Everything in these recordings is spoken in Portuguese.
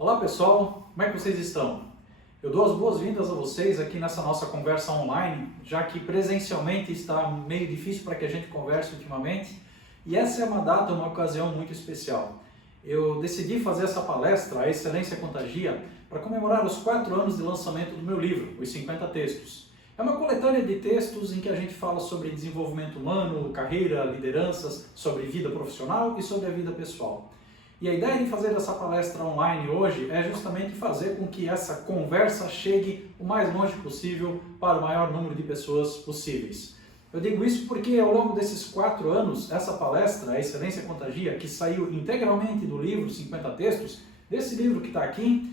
Olá pessoal, como é que vocês estão? Eu dou as boas-vindas a vocês aqui nessa nossa conversa online, já que presencialmente está meio difícil para que a gente converse ultimamente, e essa é uma data, uma ocasião muito especial. Eu decidi fazer essa palestra, A Excelência Contagia, para comemorar os 4 anos de lançamento do meu livro, Os 50 Textos. É uma coletânea de textos em que a gente fala sobre desenvolvimento humano, carreira, lideranças, sobre vida profissional e sobre a vida pessoal. E a ideia de fazer essa palestra online hoje é justamente fazer com que essa conversa chegue o mais longe possível para o maior número de pessoas possíveis. Eu digo isso porque ao longo desses 4 anos, essa palestra, A Excelência Contagia, que saiu integralmente do livro 50 Textos, desse livro que está aqui,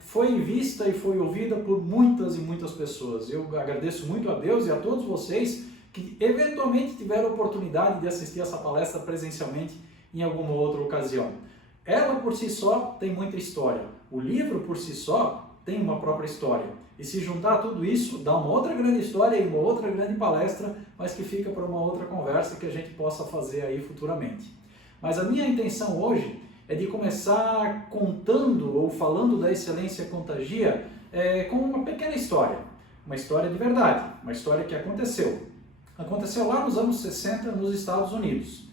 foi vista e foi ouvida por muitas e muitas pessoas. Eu agradeço muito a Deus e a todos vocês que eventualmente tiveram a oportunidade de assistir essa palestra presencialmente em alguma outra ocasião. Ela por si só tem muita história. O livro por si só tem uma própria história. E se juntar tudo isso, dá uma outra grande história e uma outra grande palestra, mas que fica para uma outra conversa que a gente possa fazer aí futuramente. Mas a minha intenção hoje é de começar contando ou falando da Excelência Contagia com uma pequena história. Uma história de verdade, uma história que aconteceu. Aconteceu lá nos anos 60 nos Estados Unidos.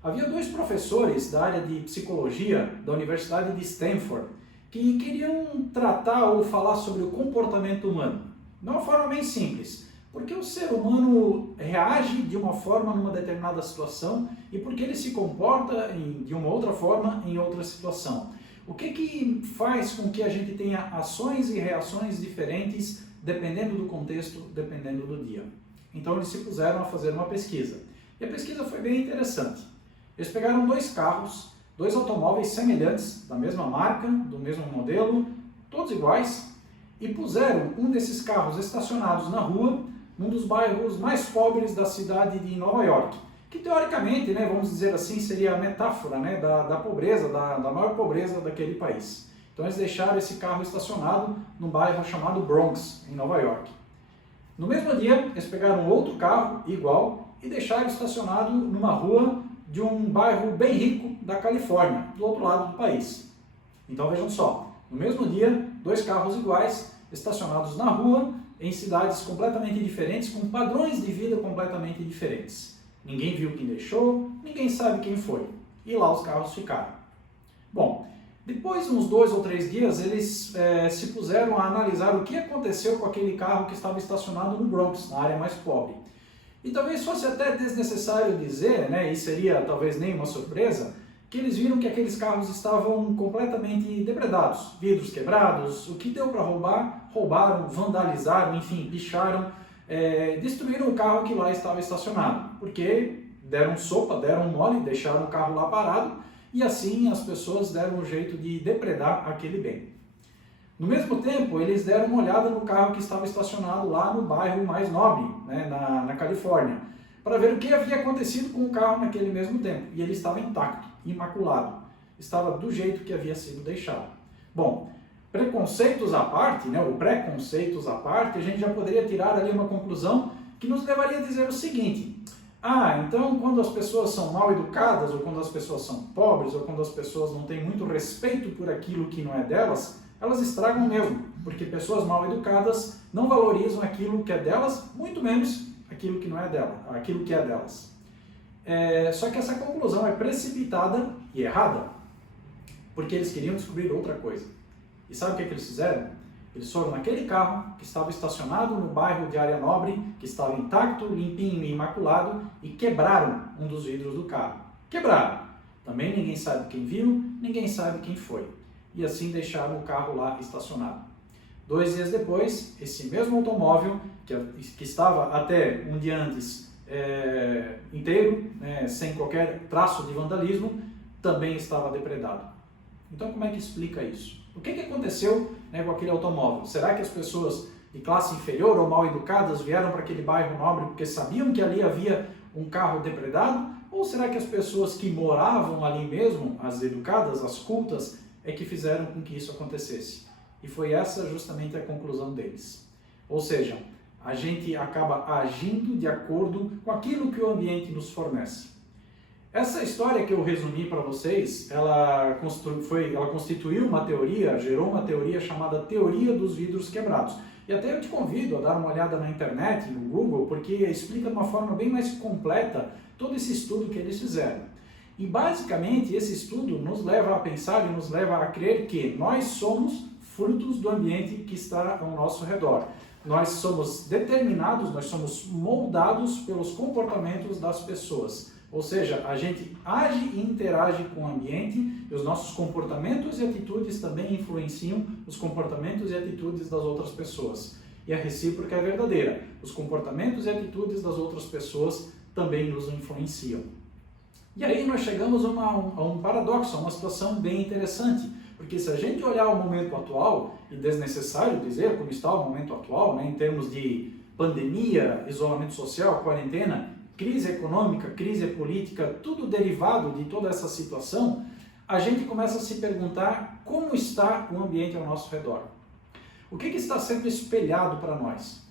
Havia 2 professores da área de psicologia da Universidade de Stanford que queriam tratar ou falar sobre o comportamento humano. De uma forma bem simples, porque o ser humano reage de uma forma numa determinada situação e porque ele se comporta de uma outra forma em outra situação. O que faz com que a gente tenha ações e reações diferentes dependendo do contexto, dependendo do dia. Então eles se puseram a fazer uma pesquisa. E a pesquisa foi bem interessante. Eles pegaram 2 carros, 2 automóveis semelhantes, da mesma marca, do mesmo modelo, todos iguais, e puseram um desses carros estacionados na rua, num dos bairros mais pobres da cidade de Nova York, que teoricamente, vamos dizer assim, seria a metáfora da pobreza, da maior pobreza daquele país. Então eles deixaram esse carro estacionado num bairro chamado Bronx, em Nova York. No mesmo dia, eles pegaram outro carro, igual, e deixaram estacionado numa rua de um bairro bem rico da Califórnia, do outro lado do país. Então vejam só, no mesmo dia, 2 carros iguais, estacionados na rua, em cidades completamente diferentes, com padrões de vida completamente diferentes. Ninguém viu quem deixou, ninguém sabe quem foi. E lá os carros ficaram. Bom, depois de uns 2 ou 3 dias, eles se puseram a analisar o que aconteceu com aquele carro que estava estacionado no Bronx, na área mais pobre. E talvez fosse até desnecessário dizer, e seria talvez nem uma surpresa, que eles viram que aqueles carros estavam completamente depredados, vidros quebrados, o que deu para roubar, roubaram, vandalizaram, enfim, picharam, destruíram o carro que lá estava estacionado, porque deram sopa, deram mole, deixaram o carro lá parado e assim as pessoas deram um jeito de depredar aquele bem. No mesmo tempo, eles deram uma olhada no carro que estava estacionado lá no bairro mais nobre, na Califórnia, para ver o que havia acontecido com o carro naquele mesmo tempo. E ele estava intacto, imaculado. Estava do jeito que havia sido deixado. Bom, preconceitos à parte, ou preconceitos à parte, a gente já poderia tirar ali uma conclusão que nos levaria a dizer o seguinte: então quando as pessoas são mal educadas, ou quando as pessoas são pobres, ou quando as pessoas não têm muito respeito por aquilo que não é delas, elas estragam mesmo, porque pessoas mal educadas não valorizam aquilo que é delas, muito menos aquilo que não é dela, aquilo que é delas. Só que essa conclusão é precipitada e errada, porque eles queriam descobrir outra coisa. E sabe o que eles fizeram? Eles foram naquele carro que estava estacionado no bairro de área nobre, que estava intacto, limpinho e imaculado, e quebraram um dos vidros do carro. Quebraram. Também ninguém sabe quem viu, ninguém sabe quem foi. E assim deixaram o carro lá estacionado. 2 dias depois, esse mesmo automóvel, que estava até um dia antes inteiro, sem qualquer traço de vandalismo, também estava depredado. Então como é que explica isso? O que aconteceu com aquele automóvel? Será que as pessoas de classe inferior ou mal educadas vieram para aquele bairro nobre porque sabiam que ali havia um carro depredado? Ou será que as pessoas que moravam ali mesmo, as educadas, as cultas, que fizeram com que isso acontecesse? E foi essa justamente a conclusão deles. Ou seja, a gente acaba agindo de acordo com aquilo que o ambiente nos fornece. Essa história que eu resumi para vocês, ela constituiu uma teoria, gerou uma teoria chamada Teoria dos Vidros Quebrados. E até eu te convido a dar uma olhada na internet, no Google, porque explica de uma forma bem mais completa todo esse estudo que eles fizeram. E basicamente esse estudo nos leva a pensar e nos leva a crer que nós somos frutos do ambiente que está ao nosso redor. Nós somos determinados, nós somos moldados pelos comportamentos das pessoas. Ou seja, a gente age e interage com o ambiente e os nossos comportamentos e atitudes também influenciam os comportamentos e atitudes das outras pessoas. E a recíproca é verdadeira. Os comportamentos e atitudes das outras pessoas também nos influenciam. E aí nós chegamos a um paradoxo, a uma situação bem interessante. Porque se a gente olhar o momento atual, e desnecessário dizer como está o momento atual, né, em termos de pandemia, isolamento social, quarentena, crise econômica, crise política, tudo derivado de toda essa situação, a gente começa a se perguntar como está o ambiente ao nosso redor. O que está sendo espelhado para nós?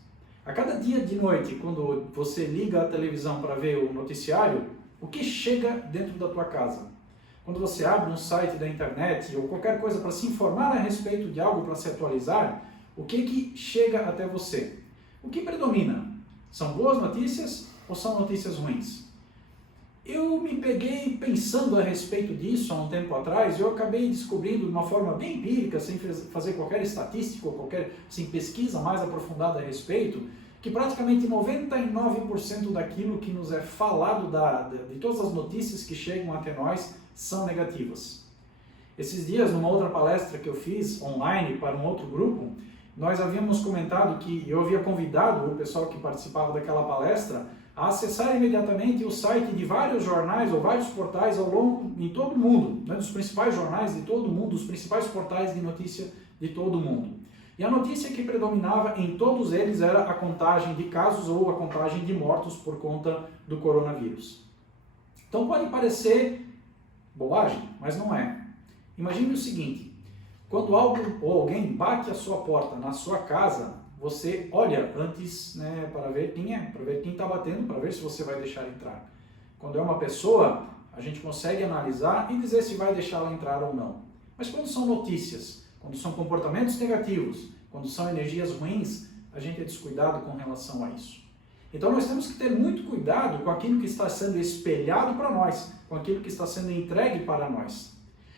A cada dia de noite, quando você liga a televisão para ver o noticiário, o que chega dentro da tua casa? Quando você abre um site da internet ou qualquer coisa para se informar a respeito de algo, para se atualizar, o que chega até você? O que predomina? São boas notícias ou são notícias ruins? Eu me peguei pensando a respeito disso há um tempo atrás e eu acabei descobrindo de uma forma bem empírica, sem fazer qualquer estatística ou qualquer pesquisa mais aprofundada a respeito, que praticamente 99% daquilo que nos é falado, de todas as notícias que chegam até nós, são negativas. Esses dias, numa outra palestra que eu fiz online para um outro grupo, nós havíamos comentado que eu havia convidado o pessoal que participava daquela palestra a acessar imediatamente o site de vários jornais ou vários portais em todo o mundo, né, dos principais jornais de todo o mundo, dos principais portais de notícia de todo o mundo. E a notícia que predominava em todos eles era a contagem de casos ou a contagem de mortos por conta do coronavírus. Então pode parecer bobagem, mas não é. Imagine o seguinte, quando algo ou alguém bate a sua porta na sua casa, você olha antes, né, para ver quem é, para ver quem está batendo, para ver se você vai deixar entrar. Quando é uma pessoa, a gente consegue analisar e dizer se vai deixá-la entrar ou não. Mas quando são notícias, quando são comportamentos negativos, quando são energias ruins, a gente é descuidado com relação a isso. Então nós temos que ter muito cuidado com aquilo que está sendo espelhado para nós, com aquilo que está sendo entregue para nós.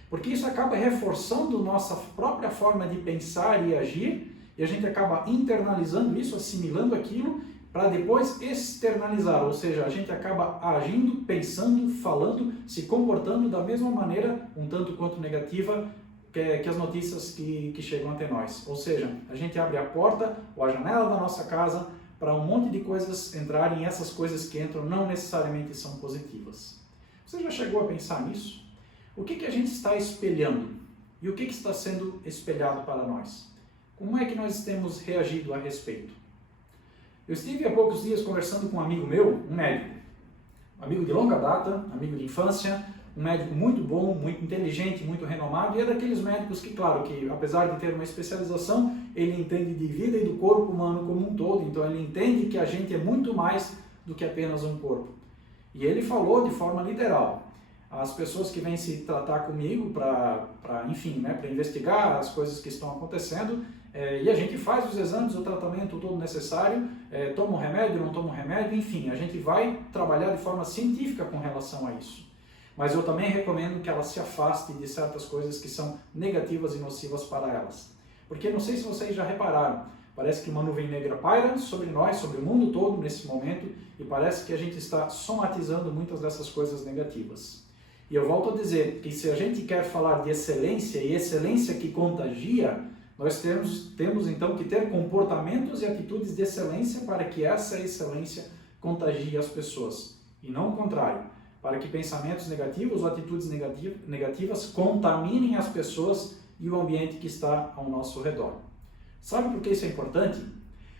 Porque isso acaba reforçando nossa própria forma de pensar e agir, e a gente acaba internalizando isso, assimilando aquilo, para depois externalizar, ou seja, a gente acaba agindo, pensando, falando, se comportando da mesma maneira, um tanto quanto negativa, que as notícias que chegam até nós. Ou seja, a gente abre a porta ou a janela da nossa casa para um monte de coisas entrarem, e essas coisas que entram não necessariamente são positivas. Você já chegou a pensar nisso? O que a gente está espelhando? E o que está sendo espelhado para nós? Como é que nós temos reagido a respeito? Eu estive há poucos dias conversando com um amigo meu, um médico. Um amigo de longa data, amigo de infância, um médico muito bom, muito inteligente, muito renomado, e é daqueles médicos que, claro, que apesar de ter uma especialização, ele entende de vida e do corpo humano como um todo, então ele entende que a gente é muito mais do que apenas um corpo. E ele falou de forma literal, as pessoas que vêm se tratar comigo para investigar as coisas que estão acontecendo, e a gente faz os exames, o tratamento todo necessário, toma um remédio, não toma um remédio, enfim, a gente vai trabalhar de forma científica com relação a isso. Mas eu também recomendo que ela se afaste de certas coisas que são negativas e nocivas para elas. Porque não sei se vocês já repararam, parece que uma nuvem negra paira sobre nós, sobre o mundo todo nesse momento, e parece que a gente está somatizando muitas dessas coisas negativas. E eu volto a dizer que se a gente quer falar de excelência e excelência que contagia, nós temos então que ter comportamentos e atitudes de excelência para que essa excelência contagie as pessoas, e não o contrário, para que pensamentos negativos ou atitudes negativas contaminem as pessoas e o ambiente que está ao nosso redor. Sabe por que isso é importante?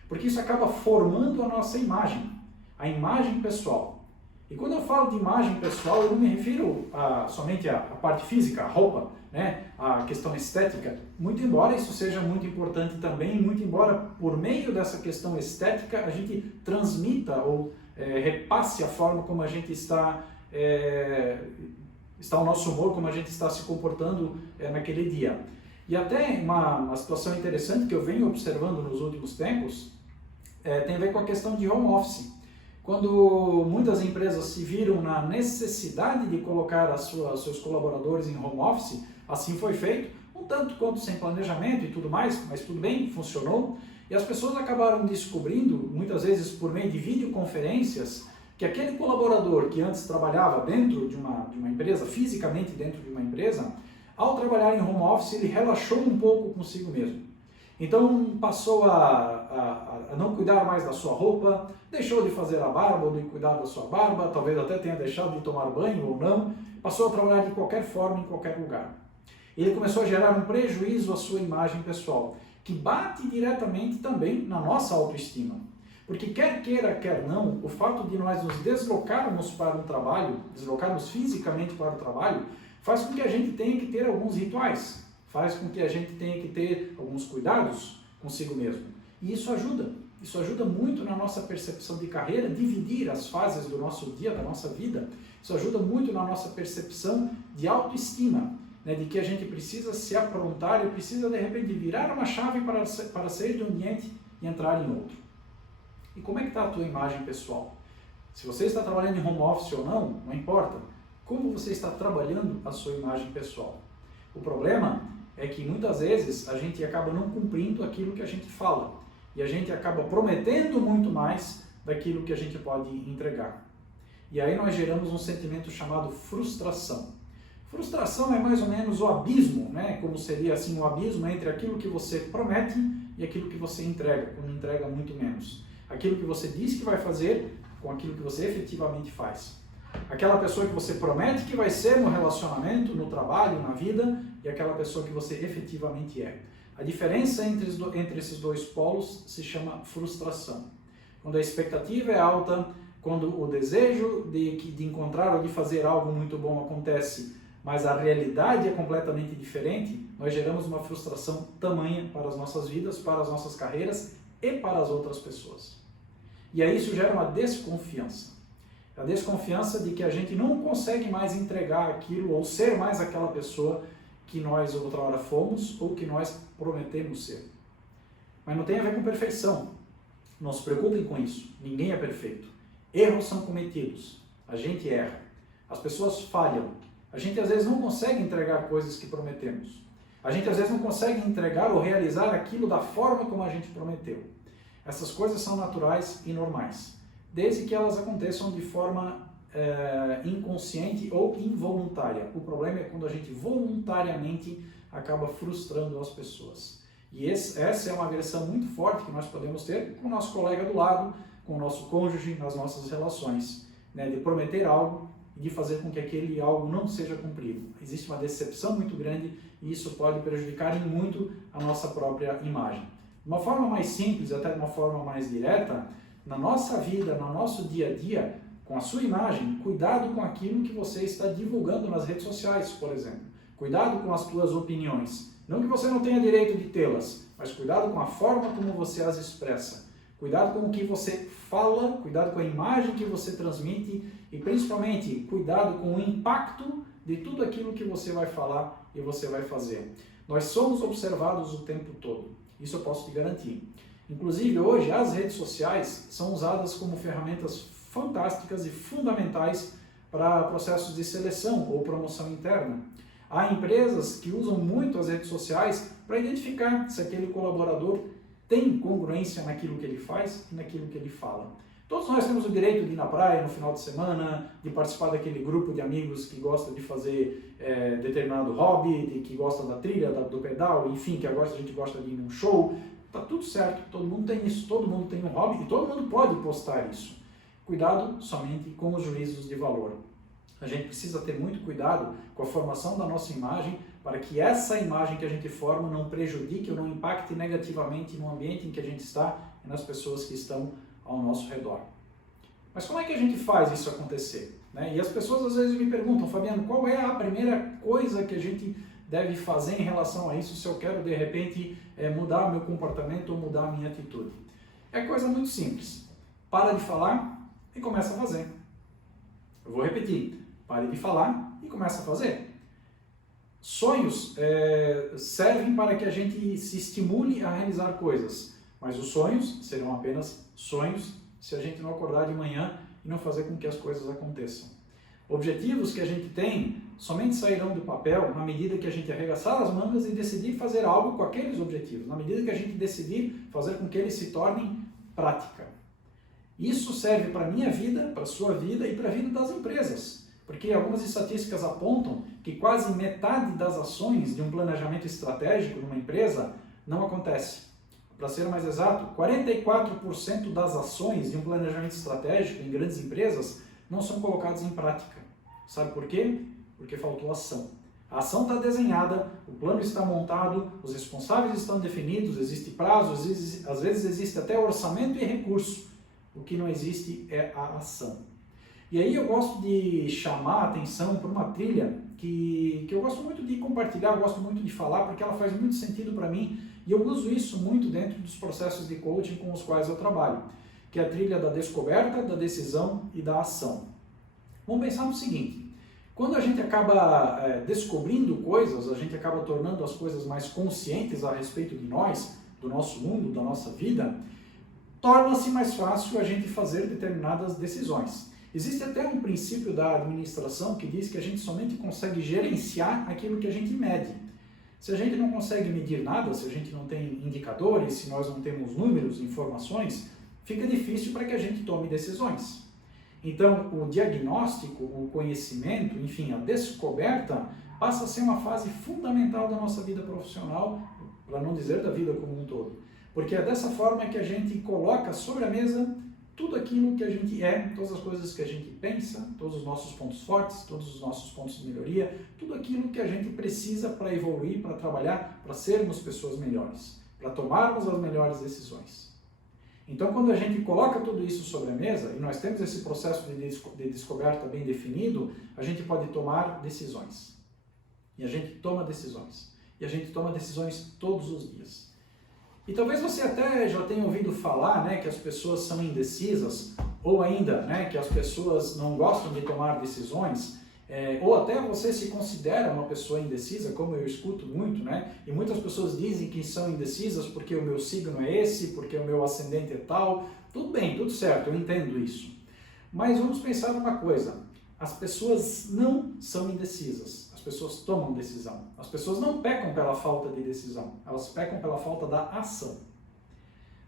Porque isso acaba formando a nossa imagem, a imagem pessoal. E quando eu falo de imagem pessoal, eu não me refiro somente à parte física, a roupa, né? A questão estética, muito embora isso seja muito importante também, muito embora por meio dessa questão estética a gente transmita ou repasse a forma como a gente está está o nosso humor, como a gente está se comportando naquele dia. E até uma situação interessante que eu venho observando nos últimos tempos tem a ver com a questão de home office. Quando muitas empresas se viram na necessidade de colocar seus colaboradores em home office, assim foi feito, um tanto quanto sem planejamento e tudo mais, mas tudo bem, funcionou. E as pessoas acabaram descobrindo, muitas vezes por meio de videoconferências, que aquele colaborador que antes trabalhava dentro de uma empresa, fisicamente dentro de uma empresa, ao trabalhar em home office, ele relaxou um pouco consigo mesmo. Então passou a não cuidar mais da sua roupa, deixou de fazer a barba ou de cuidar da sua barba, talvez até tenha deixado de tomar banho ou não, passou a trabalhar de qualquer forma, em qualquer lugar. Ele começou a gerar um prejuízo à sua imagem pessoal, que bate diretamente também na nossa autoestima. Porque quer queira, quer não, o fato de nós nos deslocarmos para o trabalho, deslocarmos fisicamente para o trabalho, faz com que a gente tenha que ter alguns rituais, faz com que a gente tenha que ter alguns cuidados consigo mesmo. E isso ajuda muito na nossa percepção de carreira, dividir as fases do nosso dia, da nossa vida. Isso ajuda muito na nossa percepção de autoestima, né, de que a gente precisa se aprontar e precisa de repente virar uma chave para sair de um ambiente e entrar em outro. E como é que está a tua imagem pessoal? Se você está trabalhando em home office ou não, não importa. Como você está trabalhando a sua imagem pessoal? O problema é que muitas vezes a gente acaba não cumprindo aquilo que a gente fala. E a gente acaba prometendo muito mais daquilo que a gente pode entregar. E aí nós geramos um sentimento chamado frustração. Frustração é mais ou menos o abismo, né? Como seria assim o abismo entre aquilo que você promete e aquilo que você entrega, quando entrega muito menos. Aquilo que você diz que vai fazer com aquilo que você efetivamente faz. Aquela pessoa que você promete que vai ser no relacionamento, no trabalho, na vida, e aquela pessoa que você efetivamente é. A diferença entre esses dois polos se chama frustração. Quando a expectativa é alta, quando o desejo de encontrar ou de fazer algo muito bom acontece, mas a realidade é completamente diferente, nós geramos uma frustração tamanha para as nossas vidas, para as nossas carreiras e para as outras pessoas. E aí isso gera uma desconfiança. A desconfiança de que a gente não consegue mais entregar aquilo ou ser mais aquela pessoa que nós outra hora fomos ou que nós prometemos ser. Mas não tem a ver com perfeição. Não se preocupem com isso. Ninguém é perfeito. Erros são cometidos. A gente erra. As pessoas falham. A gente às vezes não consegue entregar coisas que prometemos. A gente às vezes não consegue entregar ou realizar aquilo da forma como a gente prometeu. Essas coisas são naturais e normais, desde que elas aconteçam de forma inconsciente ou involuntária. O problema é quando a gente voluntariamente acaba frustrando as pessoas. E essa é uma agressão muito forte que nós podemos ter com o nosso colega do lado, com o nosso cônjuge, nas nossas relações, né? De prometer algo e de fazer com que aquele algo não seja cumprido. Existe uma decepção muito grande e isso pode prejudicar em muito a nossa própria imagem. De uma forma mais simples, até de uma forma mais direta, na nossa vida, no nosso dia a dia, com a sua imagem, cuidado com aquilo que você está divulgando nas redes sociais, por exemplo. Cuidado com as tuas opiniões. Não que você não tenha direito de tê-las, mas cuidado com a forma como você as expressa. Cuidado com o que você fala, cuidado com a imagem que você transmite e, principalmente, cuidado com o impacto de tudo aquilo que você vai falar e você vai fazer. Nós somos observados o tempo todo. Isso eu posso te garantir. Inclusive, hoje, as redes sociais são usadas como ferramentas fantásticas e fundamentais para processos de seleção ou promoção interna. Há empresas que usam muito as redes sociais para identificar se aquele colaborador tem congruência naquilo que ele faz e naquilo que ele fala. Todos nós temos o direito de ir na praia no final de semana, de participar daquele grupo de amigos que gosta de fazer determinado hobby, que gosta da trilha, do pedal, enfim, que agora a gente gosta de ir num show. Tá tudo certo, todo mundo tem isso, todo mundo tem um hobby e todo mundo pode postar isso. Cuidado somente com os juízos de valor. A gente precisa ter muito cuidado com a formação da nossa imagem para que essa imagem que a gente forma não prejudique ou não impacte negativamente no ambiente em que a gente está e nas pessoas que estão ao nosso redor. Mas como é que a gente faz isso acontecer? Né? E as pessoas às vezes me perguntam, Fabiano, qual é a primeira coisa que a gente deve fazer em relação a isso se eu quero de repente mudar meu comportamento ou mudar a minha atitude? É coisa muito simples. Para de falar e começa a fazer. Eu vou repetir, pare de falar e comece a fazer. Sonhos servem para que a gente se estimule a realizar coisas, mas os sonhos serão apenas sonhos se a gente não acordar de manhã e não fazer com que as coisas aconteçam. Objetivos que a gente tem somente sairão do papel na medida que a gente arregaçar as mangas e decidir fazer algo com aqueles objetivos, na medida que a gente decidir fazer com que eles se tornem prática. Isso serve para a minha vida, para a sua vida e para a vida das empresas, porque algumas estatísticas apontam que quase metade das ações de um planejamento estratégico numa empresa não acontece. Para ser mais exato, 44% das ações de um planejamento estratégico em grandes empresas não são colocadas em prática. Sabe por quê? Porque faltou ação. A ação está desenhada, o plano está montado, os responsáveis estão definidos, existe prazo, às vezes existe até orçamento e recurso. O que não existe é a ação. E aí eu gosto de chamar a atenção para uma trilha que eu gosto muito de compartilhar, eu gosto muito de falar, porque ela faz muito sentido para mim e eu uso isso muito dentro dos processos de coaching com os quais eu trabalho, que é a trilha da descoberta, da decisão e da ação. Vamos pensar no seguinte, quando a gente acaba descobrindo coisas, a gente acaba tornando as coisas mais conscientes a respeito de nós, do nosso mundo, da nossa vida, torna-se mais fácil a gente fazer determinadas decisões. Existe até um princípio da administração que diz que a gente somente consegue gerenciar aquilo que a gente mede. Se a gente não consegue medir nada, se a gente não tem indicadores, se nós não temos números, informações, fica difícil para que a gente tome decisões. Então, o diagnóstico, o conhecimento, enfim, a descoberta passa a ser uma fase fundamental da nossa vida profissional, para não dizer da vida como um todo. Porque é dessa forma que a gente coloca sobre a mesa tudo aquilo que a gente é, todas as coisas que a gente pensa, todos os nossos pontos fortes, todos os nossos pontos de melhoria, tudo aquilo que a gente precisa para evoluir, para trabalhar, para sermos pessoas melhores, para tomarmos as melhores decisões. Então, quando a gente coloca tudo isso sobre a mesa, e nós temos esse processo de descoberta bem definido, a gente pode tomar decisões. E a gente toma decisões. E a gente toma decisões todos os dias. E talvez você até já tenha ouvido falar, né, que as pessoas são indecisas, ou ainda, né, que as pessoas não gostam de tomar decisões, ou até você se considera uma pessoa indecisa, como eu escuto muito, né, e muitas pessoas dizem que são indecisas porque o meu signo é esse, porque o meu ascendente é tal. Tudo bem, tudo certo, eu entendo isso. Mas vamos pensar numa coisa, as pessoas não são indecisas. As pessoas tomam decisão. As pessoas não pecam pela falta de decisão, elas pecam pela falta da ação.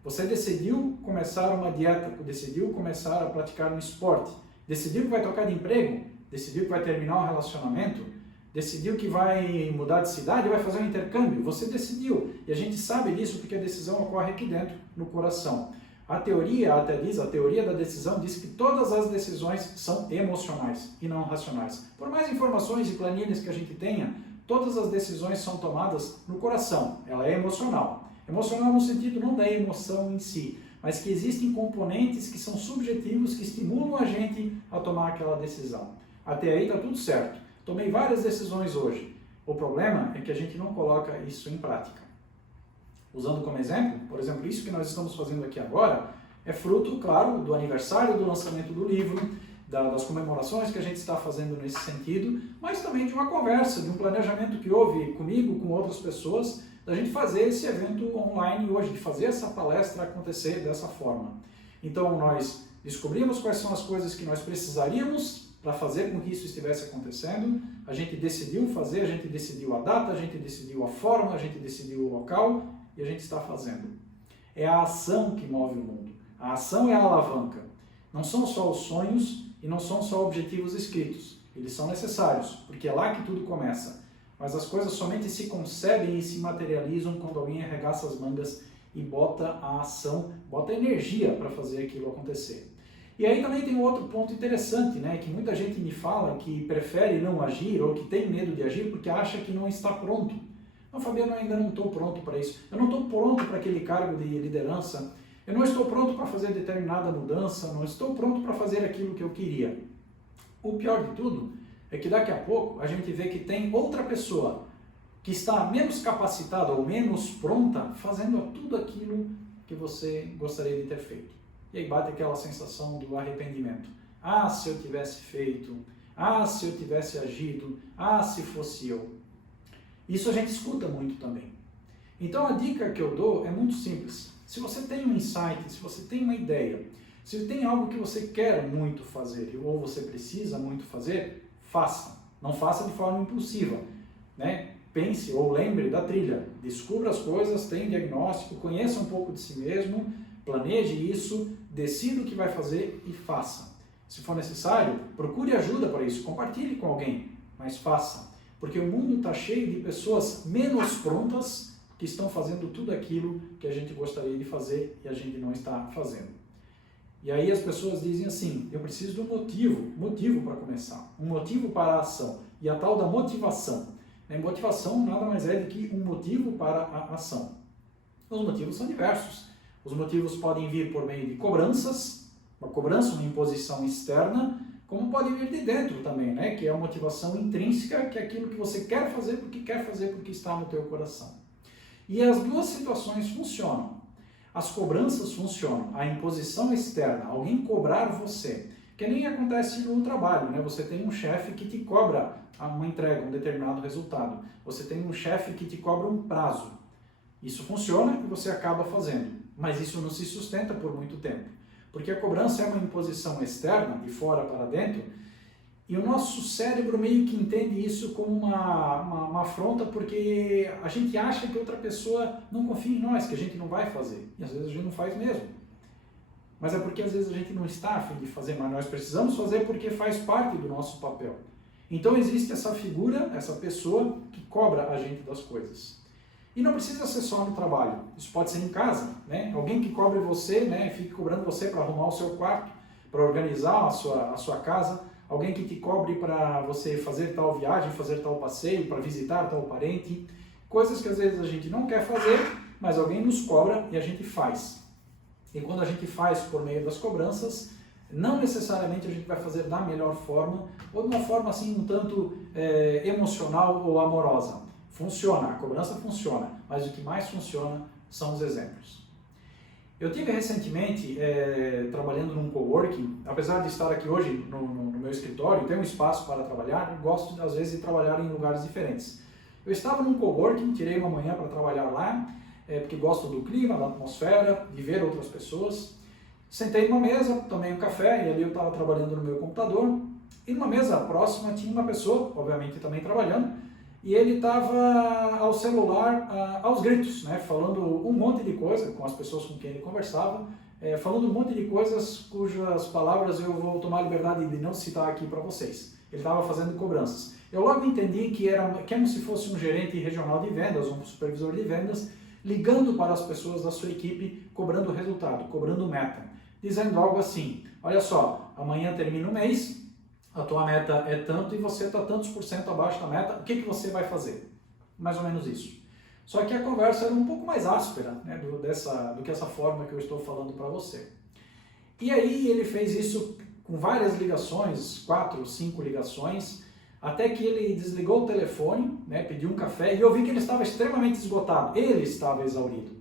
Você decidiu começar uma dieta, decidiu começar a praticar um esporte, decidiu que vai trocar de emprego, decidiu que vai terminar um relacionamento, decidiu que vai mudar de cidade, vai fazer um intercâmbio, você decidiu. E a gente sabe disso porque a decisão ocorre aqui dentro, no coração. A teoria até diz, a teoria da decisão diz que todas as decisões são emocionais e não racionais. Por mais informações e planilhas que a gente tenha, todas as decisões são tomadas no coração. Ela é emocional. Emocional no sentido não da emoção em si, mas que existem componentes que são subjetivos, que estimulam a gente a tomar aquela decisão. Até aí está tudo certo. Tomei várias decisões hoje. O problema é que a gente não coloca isso em prática. Usando como exemplo, por exemplo, isso que nós estamos fazendo aqui agora é fruto, claro, do aniversário do lançamento do livro, das comemorações que a gente está fazendo nesse sentido, mas também de uma conversa, de um planejamento que houve comigo, com outras pessoas, da gente fazer esse evento online hoje, de fazer essa palestra acontecer dessa forma. Então, nós descobrimos quais são as coisas que nós precisaríamos para fazer com que isso estivesse acontecendo, a gente decidiu fazer, a gente decidiu a data, a gente decidiu a forma, a gente decidiu o local, e a gente está fazendo. É a ação que move o mundo. A ação é a alavanca. Não são só os sonhos e não são só objetivos escritos. Eles são necessários, porque é lá que tudo começa. Mas as coisas somente se concebem e se materializam quando alguém arregaça as mangas e bota a ação, bota a energia para fazer aquilo acontecer. E aí também tem um outro ponto interessante, né, que muita gente me fala que prefere não agir ou que tem medo de agir porque acha que não está pronto. Não, Fabiano, eu ainda não estou pronto para isso. Eu não estou pronto para aquele cargo de liderança. Eu não estou pronto para fazer determinada mudança. Não estou pronto para fazer aquilo que eu queria. O pior de tudo é que daqui a pouco a gente vê que tem outra pessoa que está menos capacitada ou menos pronta fazendo tudo aquilo que você gostaria de ter feito. E aí bate aquela sensação do arrependimento. ah, se eu tivesse feito, ah, se eu tivesse agido, ah, se fosse eu. Isso a gente escuta muito também. Então a dica que eu dou é muito simples. Se você tem um insight, se você tem uma ideia, se tem algo que você quer muito fazer ou você precisa muito fazer, faça. Não faça de forma impulsiva, né? Pense ou lembre da trilha. Descubra as coisas, tenha diagnóstico, conheça um pouco de si mesmo, planeje isso, decida o que vai fazer e faça. Se for necessário, procure ajuda para isso, compartilhe com alguém, mas faça. Porque o mundo está cheio de pessoas menos prontas que estão fazendo tudo aquilo que a gente gostaria de fazer e a gente não está fazendo. E aí as pessoas dizem assim, eu preciso de um motivo para começar, um motivo para a ação. E a tal da motivação. Motivação nada mais é do que um motivo para a ação. Os motivos são diversos. Os motivos podem vir por meio de cobranças, uma cobrança, uma imposição externa, como pode vir de dentro também, né? Que é a motivação intrínseca, que é aquilo que você quer fazer porque está no teu coração. E as duas situações funcionam. As cobranças funcionam, a imposição externa, alguém cobrar você, que nem acontece no trabalho, né? Você tem um chefe que te cobra uma entrega, um determinado resultado. Você tem um chefe que te cobra um prazo. Isso funciona e você acaba fazendo, mas isso não se sustenta por muito tempo. Porque a cobrança é uma imposição externa, de fora para dentro, e o nosso cérebro meio que entende isso como uma afronta porque a gente acha que outra pessoa não confia em nós, que a gente não vai fazer. E às vezes a gente não faz mesmo. Mas é porque às vezes a gente não está a fim de fazer, mas nós precisamos fazer porque faz parte do nosso papel. Então existe essa figura, essa pessoa que cobra a gente das coisas. E não precisa ser só no trabalho, isso pode ser em casa, né? Alguém que cobre você, né? Fique cobrando você para arrumar o seu quarto, para organizar a sua casa, alguém que te cobre para você fazer tal viagem, fazer tal passeio, para visitar tal parente, coisas que às vezes a gente não quer fazer, mas alguém nos cobra e a gente faz. E quando a gente faz por meio das cobranças, não necessariamente a gente vai fazer da melhor forma, ou de uma forma assim um tanto emocional ou amorosa. Funciona, a cobrança funciona, mas o que mais funciona são os exemplos. Eu tive recentemente trabalhando num coworking, apesar de estar aqui hoje no meu escritório, ter um espaço para trabalhar, eu gosto às vezes de trabalhar em lugares diferentes. Eu estava num coworking, tirei uma manhã para trabalhar lá, porque gosto do clima, da atmosfera, de ver outras pessoas. Sentei numa mesa, tomei um café e ali eu estava trabalhando no meu computador. E numa mesa próxima tinha uma pessoa, obviamente também trabalhando, e ele estava ao celular aos gritos, né, falando um monte de coisa com as pessoas com quem ele conversava, falando um monte de coisas cujas palavras eu vou tomar a liberdade de não citar aqui para vocês. Ele estava fazendo cobranças. Eu logo entendi que era como se fosse um gerente regional de vendas, um supervisor de vendas, ligando para as pessoas da sua equipe, cobrando resultado, cobrando meta, dizendo algo assim, olha só, amanhã termina o mês, a tua meta é tanto e você está tantos por cento abaixo da meta, o que você vai fazer? Mais ou menos isso. Só que a conversa era um pouco mais áspera, né, do que essa forma que eu estou falando para você. E aí ele fez isso com várias ligações, 4, 5 ligações, até que ele desligou o telefone, né, pediu um café, e eu vi que ele estava extremamente esgotado, ele estava exaurido,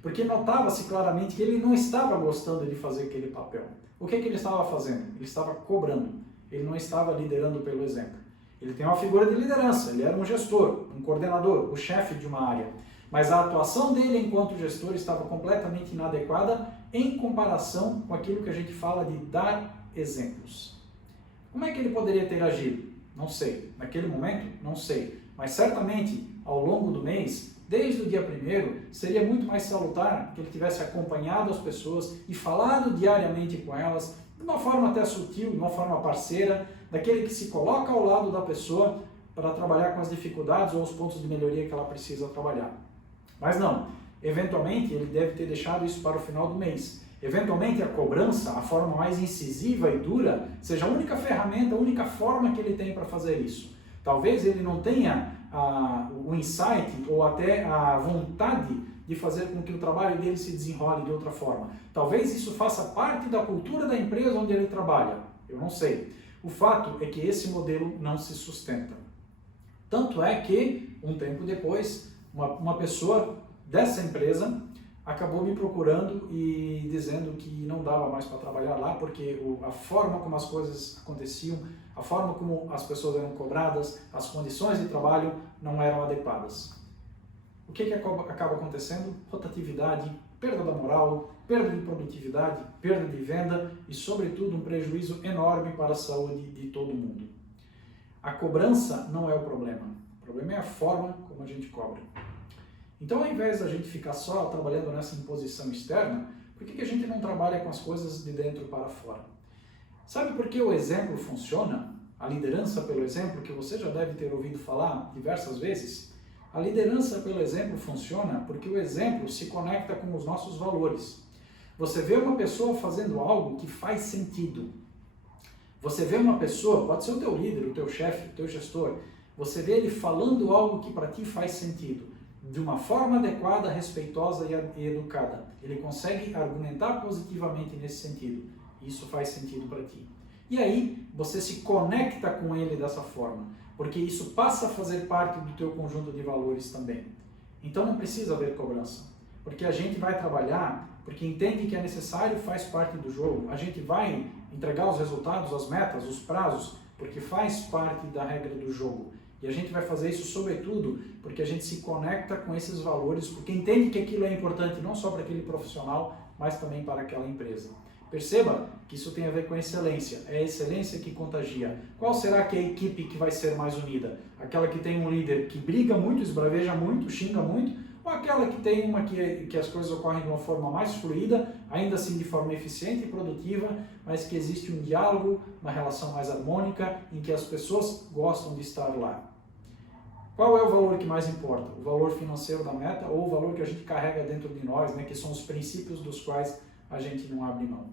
porque notava-se claramente que ele não estava gostando de fazer aquele papel. O que ele estava fazendo? Ele estava cobrando. Ele não estava liderando pelo exemplo. Ele tem uma figura de liderança, ele era um gestor, um coordenador, o chefe de uma área. Mas a atuação dele enquanto gestor estava completamente inadequada em comparação com aquilo que a gente fala de dar exemplos. Como é que ele poderia ter agido? Não sei. Naquele momento? Não sei. Mas certamente, ao longo do mês, desde o dia 1º, seria muito mais salutar que ele tivesse acompanhado as pessoas e falado diariamente com elas, de uma forma até sutil, de uma forma parceira, daquele que se coloca ao lado da pessoa para trabalhar com as dificuldades ou os pontos de melhoria que ela precisa trabalhar. Mas não, eventualmente ele deve ter deixado isso para o final do mês. Eventualmente a cobrança, a forma mais incisiva e dura, seja a única ferramenta, a única forma que ele tem para fazer isso. Talvez ele não tenha o insight ou até a vontade de fazer com que o trabalho dele se desenrole de outra forma. Talvez isso faça parte da cultura da empresa onde ele trabalha. Eu não sei. O fato é que esse modelo não se sustenta. Tanto é que, um tempo depois, uma pessoa dessa empresa acabou me procurando e dizendo que não dava mais para trabalhar lá porque a forma como as coisas aconteciam, a forma como as pessoas eram cobradas, as condições de trabalho não eram adequadas. O que acaba acontecendo? Rotatividade, perda da moral, perda de produtividade, perda de venda e, sobretudo, um prejuízo enorme para a saúde de todo mundo. A cobrança não é o problema é a forma como a gente cobra. Então, ao invés da gente ficar só trabalhando nessa imposição externa, por que a gente não trabalha com as coisas de dentro para fora? Sabe por que o exemplo funciona? A liderança pelo exemplo, que você já deve ter ouvido falar diversas vezes. A liderança pelo exemplo funciona porque o exemplo se conecta com os nossos valores. Você vê uma pessoa fazendo algo que faz sentido. Você vê uma pessoa, pode ser o teu líder, o teu chefe, o teu gestor, você vê ele falando algo que para ti faz sentido, de uma forma adequada, respeitosa e educada. Ele consegue argumentar positivamente nesse sentido. Isso faz sentido para ti. E aí, você se conecta com ele dessa forma, porque isso passa a fazer parte do teu conjunto de valores também. Então não precisa haver cobrança, porque a gente vai trabalhar, porque entende que é necessário, faz parte do jogo. A gente vai entregar os resultados, as metas, os prazos, porque faz parte da regra do jogo. E a gente vai fazer isso, sobretudo, porque a gente se conecta com esses valores, porque entende que aquilo é importante não só para aquele profissional, mas também para aquela empresa. Perceba que isso tem a ver com excelência. É a excelência que contagia. Qual será que é a equipe que vai ser mais unida? Aquela que tem um líder que briga muito, esbraveja muito, xinga muito, ou aquela que tem uma que as coisas ocorrem de uma forma mais fluida, ainda assim de forma eficiente e produtiva, mas que existe um diálogo, uma relação mais harmônica, em que as pessoas gostam de estar lá. Qual é o valor que mais importa? O valor financeiro da meta ou o valor que a gente carrega dentro de nós, né, que são os princípios dos quais a gente não abre mão?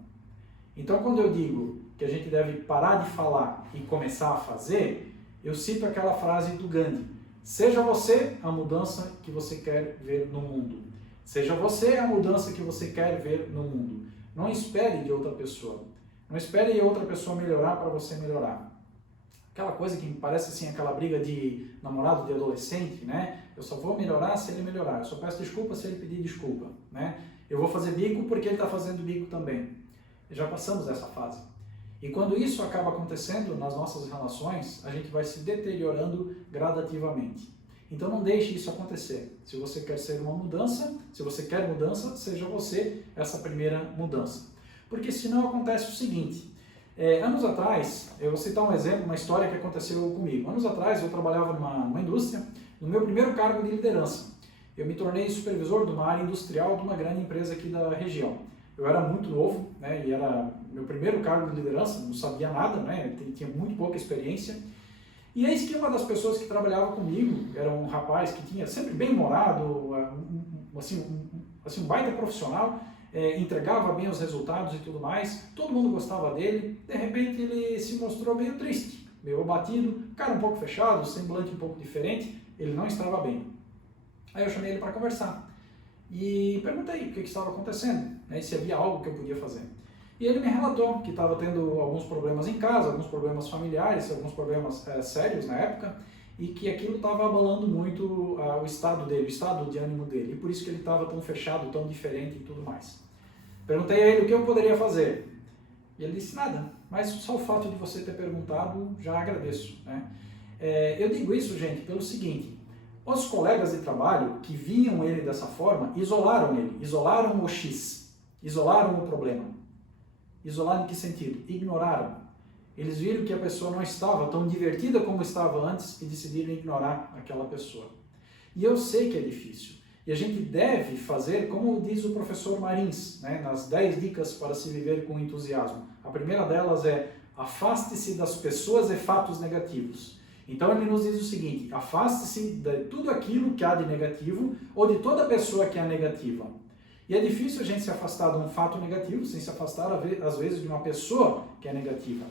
Então, quando eu digo que a gente deve parar de falar e começar a fazer, eu cito aquela frase do Gandhi: seja você a mudança que você quer ver no mundo. Seja você a mudança que você quer ver no mundo. Não espere de outra pessoa. Não espere outra pessoa melhorar para você melhorar. Aquela coisa que me parece assim, aquela briga de namorado de adolescente, né? Eu só vou melhorar se ele melhorar. Eu só peço desculpa se ele pedir desculpa, né? Eu vou fazer bico porque ele está fazendo bico também. Já passamos dessa fase. E quando isso acaba acontecendo nas nossas relações, a gente vai se deteriorando gradativamente. Então não deixe isso acontecer. Se você quer ser uma mudança, se você quer mudança, seja você essa primeira mudança. Porque senão acontece o seguinte: anos atrás, eu vou citar um exemplo, uma história que aconteceu comigo. Anos atrás eu trabalhava numa indústria, no meu primeiro cargo de liderança. Eu me tornei supervisor de uma área industrial de uma grande empresa aqui da região. Eu era muito novo, né, e era meu primeiro cargo de liderança, não sabia nada, né, tinha muito pouca experiência. E eis que uma das pessoas que trabalhava comigo era um rapaz que tinha sempre bem-humorado, um baita profissional, entregava bem os resultados e tudo mais, todo mundo gostava dele. De repente ele se mostrou meio triste, meio abatido, cara um pouco fechado, semblante um pouco diferente, ele não estava bem. Aí eu chamei ele para conversar e perguntei o que estava acontecendo, né, se havia algo que eu podia fazer. E ele me relatou que estava tendo alguns problemas em casa, alguns problemas familiares, alguns problemas sérios na época, e que aquilo estava abalando muito o estado dele, o estado de ânimo dele, e por isso que ele estava tão fechado, tão diferente e tudo mais. Perguntei a ele o que eu poderia fazer, e ele disse: nada, mas só o fato de você ter perguntado já agradeço, né? Eu digo isso, gente, pelo seguinte: os colegas de trabalho que viam ele dessa forma, isolaram ele, isolaram o X, isolaram o problema. Isolaram em que sentido? Ignoraram. Eles viram que a pessoa não estava tão divertida como estava antes e decidiram ignorar aquela pessoa. E eu sei que é difícil. E a gente deve fazer, como diz o professor Marins, né, nas 10 dicas para se viver com entusiasmo. A primeira delas é: afaste-se das pessoas e fatos negativos. Então ele nos diz o seguinte: afaste-se de tudo aquilo que há de negativo ou de toda pessoa que é negativa. E é difícil a gente se afastar de um fato negativo sem se afastar, às vezes, de uma pessoa que é negativa.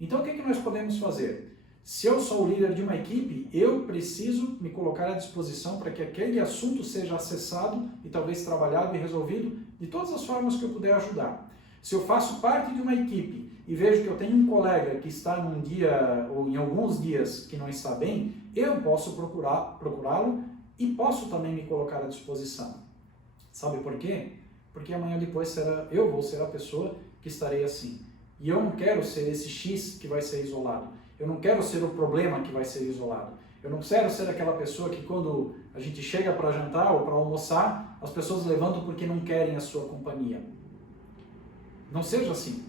Então o que nós podemos fazer? Se eu sou o líder de uma equipe, eu preciso me colocar à disposição para que aquele assunto seja acessado e talvez trabalhado e resolvido de todas as formas que eu puder ajudar. Se eu faço parte de uma equipe e vejo que eu tenho um colega que está num dia ou em alguns dias que não está bem, eu posso procurá-lo e posso também me colocar à disposição. Sabe por quê? Porque amanhã depois eu vou ser a pessoa que estarei assim. E eu não quero ser esse X que vai ser isolado. Eu não quero ser o problema que vai ser isolado. Eu não quero ser aquela pessoa que quando a gente chega para jantar ou para almoçar, as pessoas levantam porque não querem a sua companhia. Não seja assim.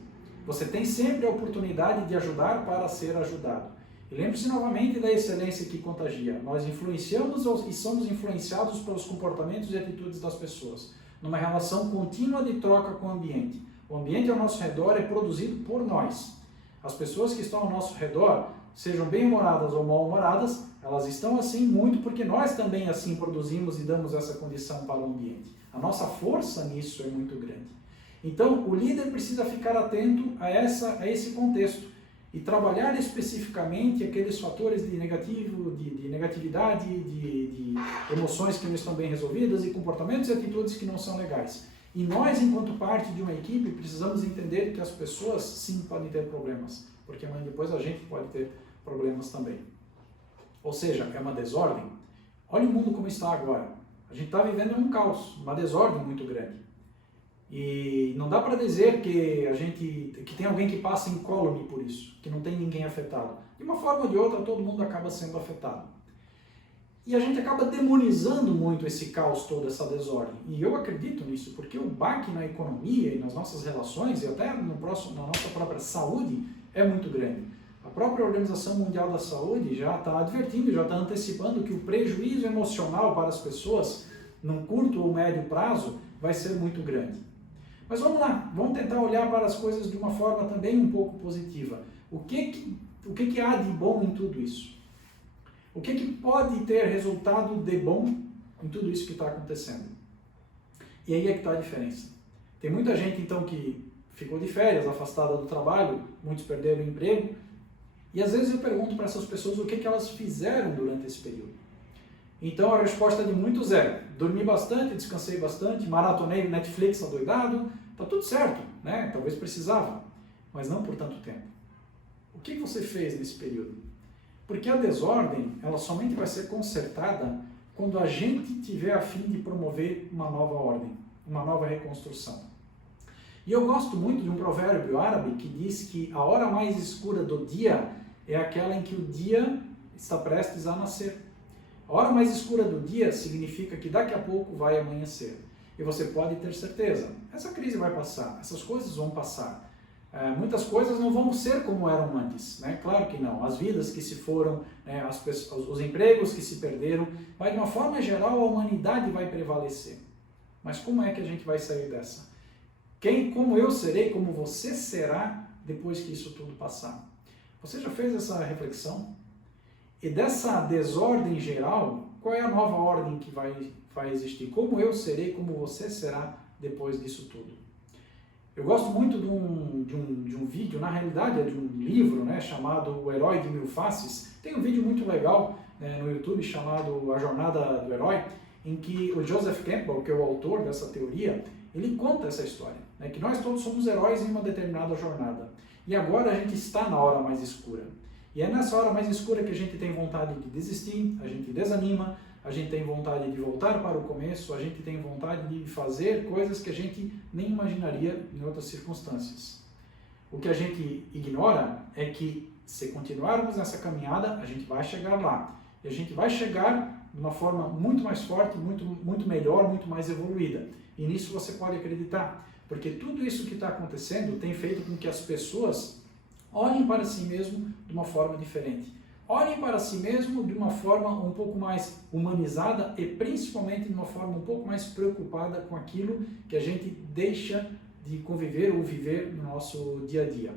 Você tem sempre a oportunidade de ajudar para ser ajudado. E lembre-se novamente da excelência que contagia. Nós influenciamos e somos influenciados pelos comportamentos e atitudes das pessoas, numa relação contínua de troca com o ambiente. O ambiente ao nosso redor é produzido por nós. As pessoas que estão ao nosso redor, sejam bem-humoradas ou mal-humoradas, elas estão assim muito porque nós também assim produzimos e damos essa condição para o ambiente. A nossa força nisso é muito grande. Então, o líder precisa ficar atento a esse contexto e trabalhar especificamente aqueles fatores de negatividade, de emoções que não estão bem resolvidas e comportamentos e atitudes que não são legais. E nós, enquanto parte de uma equipe, precisamos entender que as pessoas sim podem ter problemas, porque amanhã depois a gente pode ter problemas também. Ou seja, é uma desordem. Olha o mundo como está agora. A gente está vivendo um caos, uma desordem muito grande. E não dá para dizer que tem alguém que passa incólume por isso, que não tem ninguém afetado. De uma forma ou de outra, todo mundo acaba sendo afetado. E a gente acaba demonizando muito esse caos todo, essa desordem. E eu acredito nisso, porque o baque na economia e nas nossas relações, e até na nossa própria saúde, é muito grande. A própria Organização Mundial da Saúde já está advertindo, já está antecipando que o prejuízo emocional para as pessoas, num curto ou médio prazo, vai ser muito grande. Mas vamos lá, vamos tentar olhar para as coisas de uma forma também um pouco positiva. O que há de bom em tudo isso? O que pode ter resultado de bom em tudo isso que está acontecendo? E aí é que está a diferença. Tem muita gente então que ficou de férias, afastada do trabalho, muitos perderam o emprego, e às vezes eu pergunto para essas pessoas o que elas fizeram durante esse período. Então a resposta de muitos é: dormi bastante, descansei bastante, maratonei Netflix adoidado, tá tudo certo, né? Talvez precisava, mas não por tanto tempo. O que você fez nesse período? Porque a desordem, ela somente vai ser consertada quando a gente tiver a fim de promover uma nova ordem, uma nova reconstrução. E eu gosto muito de um provérbio árabe que diz que a hora mais escura do dia é aquela em que o dia está prestes a nascer. A hora mais escura do dia significa que daqui a pouco vai amanhecer. E você pode ter certeza, essa crise vai passar, essas coisas vão passar. Muitas coisas não vão ser como eram antes, né? Claro que não. As vidas que se foram, né? Os empregos que se perderam, mas de uma forma geral a humanidade vai prevalecer. Mas como é que a gente vai sair dessa? Como eu serei, como você será depois que isso tudo passar? Você já fez essa reflexão? E dessa desordem geral, qual é a nova ordem que vai existir? Como eu serei, como você será depois disso tudo? Eu gosto muito de um vídeo, na realidade é de um livro, né, chamado O Herói de Mil Faces. Tem um vídeo muito legal no YouTube chamado A Jornada do Herói, em que o Joseph Campbell, que é o autor dessa teoria, ele conta essa história, né, que nós todos somos heróis em uma determinada jornada. E agora a gente está na hora mais escura. E é nessa hora mais escura que a gente tem vontade de desistir, a gente desanima, a gente tem vontade de voltar para o começo, a gente tem vontade de fazer coisas que a gente nem imaginaria em outras circunstâncias. O que a gente ignora é que, se continuarmos nessa caminhada, a gente vai chegar lá. E a gente vai chegar de uma forma muito mais forte, muito melhor, muito mais evoluída. E nisso você pode acreditar, porque tudo isso que está acontecendo tem feito com que as pessoas olhem para si mesmo de uma forma diferente. Olhem para si mesmo de uma forma um pouco mais humanizada e principalmente de uma forma um pouco mais preocupada com aquilo que a gente deixa de conviver ou viver no nosso dia a dia.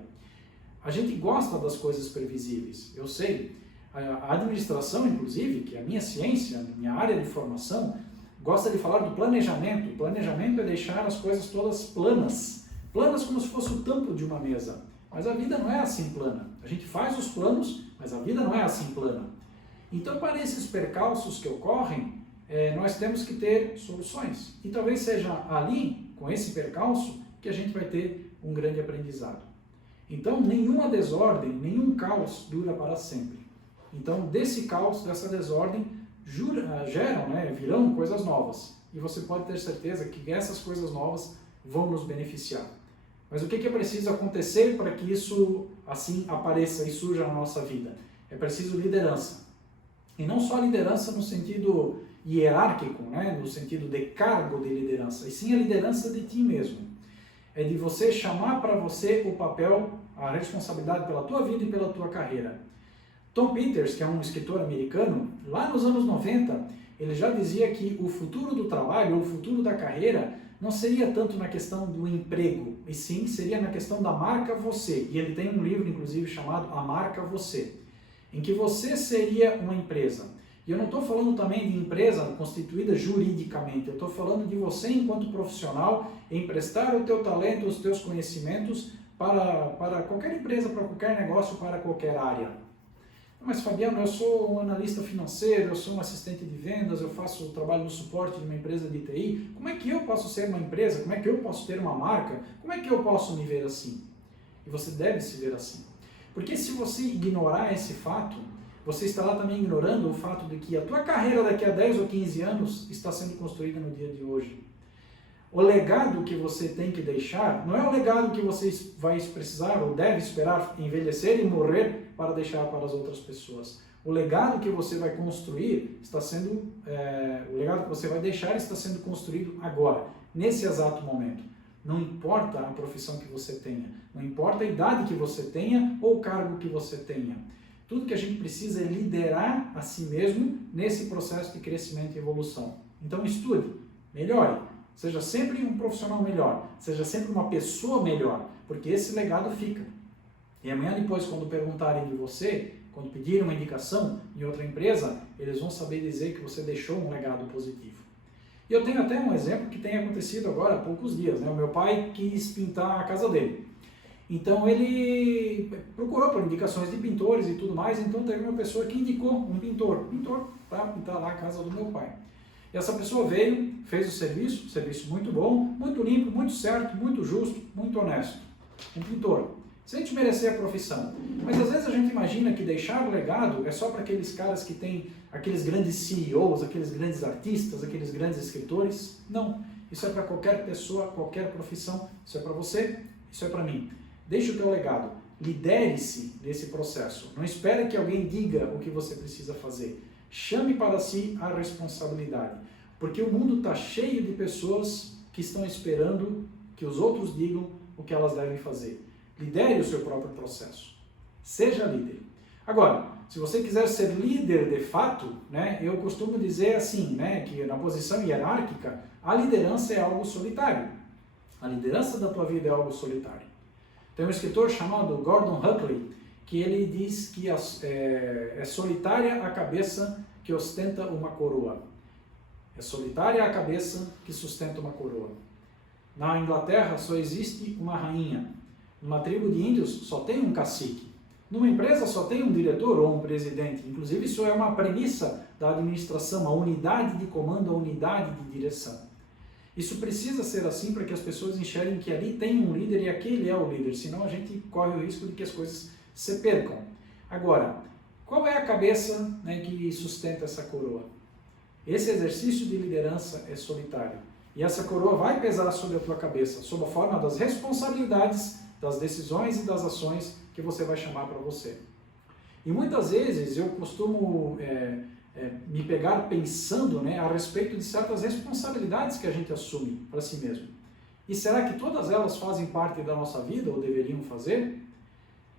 A gente gosta das coisas previsíveis, eu sei. A administração, inclusive, que é a minha ciência, a minha área de formação, gosta de falar do planejamento. O planejamento é deixar as coisas todas planas, planas como se fosse o tampo de uma mesa. Mas a vida não é assim plana. A gente faz os planos, mas a vida não é assim plana. Então, para esses percalços que ocorrem, nós temos que ter soluções. E talvez seja ali, com esse percalço, que a gente vai ter um grande aprendizado. Então, nenhuma desordem, nenhum caos dura para sempre. Então, desse caos, dessa desordem, virão coisas novas. e você pode ter certeza que essas coisas novas vão nos beneficiar. Mas o que é preciso acontecer para que isso assim apareça e surja na nossa vida? É preciso liderança. E não só liderança no sentido hierárquico, né? No sentido de cargo de liderança, e sim a liderança de ti mesmo. É de você chamar para você o papel, a responsabilidade pela tua vida e pela tua carreira. Tom Peters, que é um escritor americano, lá nos anos 90, ele já dizia que o futuro do trabalho, ou o futuro da carreira, não seria tanto na questão do emprego, e sim seria na questão da marca você. E ele tem um livro, inclusive, chamado A Marca Você, em que você seria uma empresa. E eu não estou falando também de empresa constituída juridicamente, eu estou falando de você enquanto profissional emprestar o teu talento, os teus conhecimentos para qualquer empresa, para qualquer negócio, para qualquer área. Mas Fabiano, eu sou um analista financeiro, eu sou um assistente de vendas, eu faço o trabalho no suporte de uma empresa de TI. Como é que eu posso ser uma empresa? Como é que eu posso ter uma marca? Como é que eu posso me ver assim? E você deve se ver assim. Porque se você ignorar esse fato, você estará também ignorando o fato de que a tua carreira daqui a 10 ou 15 anos está sendo construída no dia de hoje. O legado que você tem que deixar não é o legado que você vai precisar ou deve esperar envelhecer e morrer para deixar para as outras pessoas. O legado que você vai construir está sendo, o legado que você vai deixar está sendo construído agora, nesse exato momento. Não importa a profissão que você tenha, não importa a idade que você tenha ou o cargo que você tenha. Tudo que a gente precisa é liderar a si mesmo nesse processo de crescimento e evolução. Então estude, melhore, seja sempre um profissional melhor, seja sempre uma pessoa melhor, porque esse legado fica. E amanhã depois, quando perguntarem de você, quando pedirem uma indicação em outra empresa, eles vão saber dizer que você deixou um legado positivo. E eu tenho até um exemplo que tem acontecido agora há poucos dias, né? O meu pai quis pintar a casa dele. Então ele procurou por indicações de pintores e tudo mais, então teve uma pessoa que indicou um pintor para pintar lá a casa do meu pai. E essa pessoa veio, fez o serviço muito bom, muito limpo, muito certo, muito justo, muito honesto. Um pintor, sem desmerecer a profissão. Mas às vezes a gente imagina que deixar legado é só para aqueles caras que têm aqueles grandes CEOs, aqueles grandes artistas, aqueles grandes escritores. Não, isso é para qualquer pessoa, qualquer profissão. Isso é para você, isso é para mim. Deixe o teu legado, lidere-se nesse processo. Não espere que alguém diga o que você precisa fazer. Chame para si a responsabilidade, porque o mundo está cheio de pessoas que estão esperando que os outros digam o que elas devem fazer. Lidere o seu próprio processo. Seja líder. Agora, se você quiser ser líder de fato, né, eu costumo dizer assim, né, que na posição hierárquica, a liderança é algo solitário. A liderança da tua vida é algo solitário. Tem um escritor chamado Gordon Huckley, que ele diz que é solitária a cabeça que ostenta uma coroa. É solitária a cabeça que sustenta uma coroa. Na Inglaterra só existe uma rainha. Numa tribo de índios só tem um cacique. Numa empresa só tem um diretor ou um presidente. Inclusive isso é uma premissa da administração, a unidade de comando, a unidade de direção. Isso precisa ser assim para que as pessoas enxerguem que ali tem um líder e aquele é o líder, senão a gente corre o risco de que as coisas se percam. Agora, qual é a cabeça, né, que sustenta essa coroa? Esse exercício de liderança é solitário. E essa coroa vai pesar sobre a tua cabeça, sob a forma das responsabilidades, das decisões e das ações que você vai chamar para você. E muitas vezes eu costumo me pegar pensando, né, a respeito de certas responsabilidades que a gente assume para si mesmo. E será que todas elas fazem parte da nossa vida ou deveriam fazer?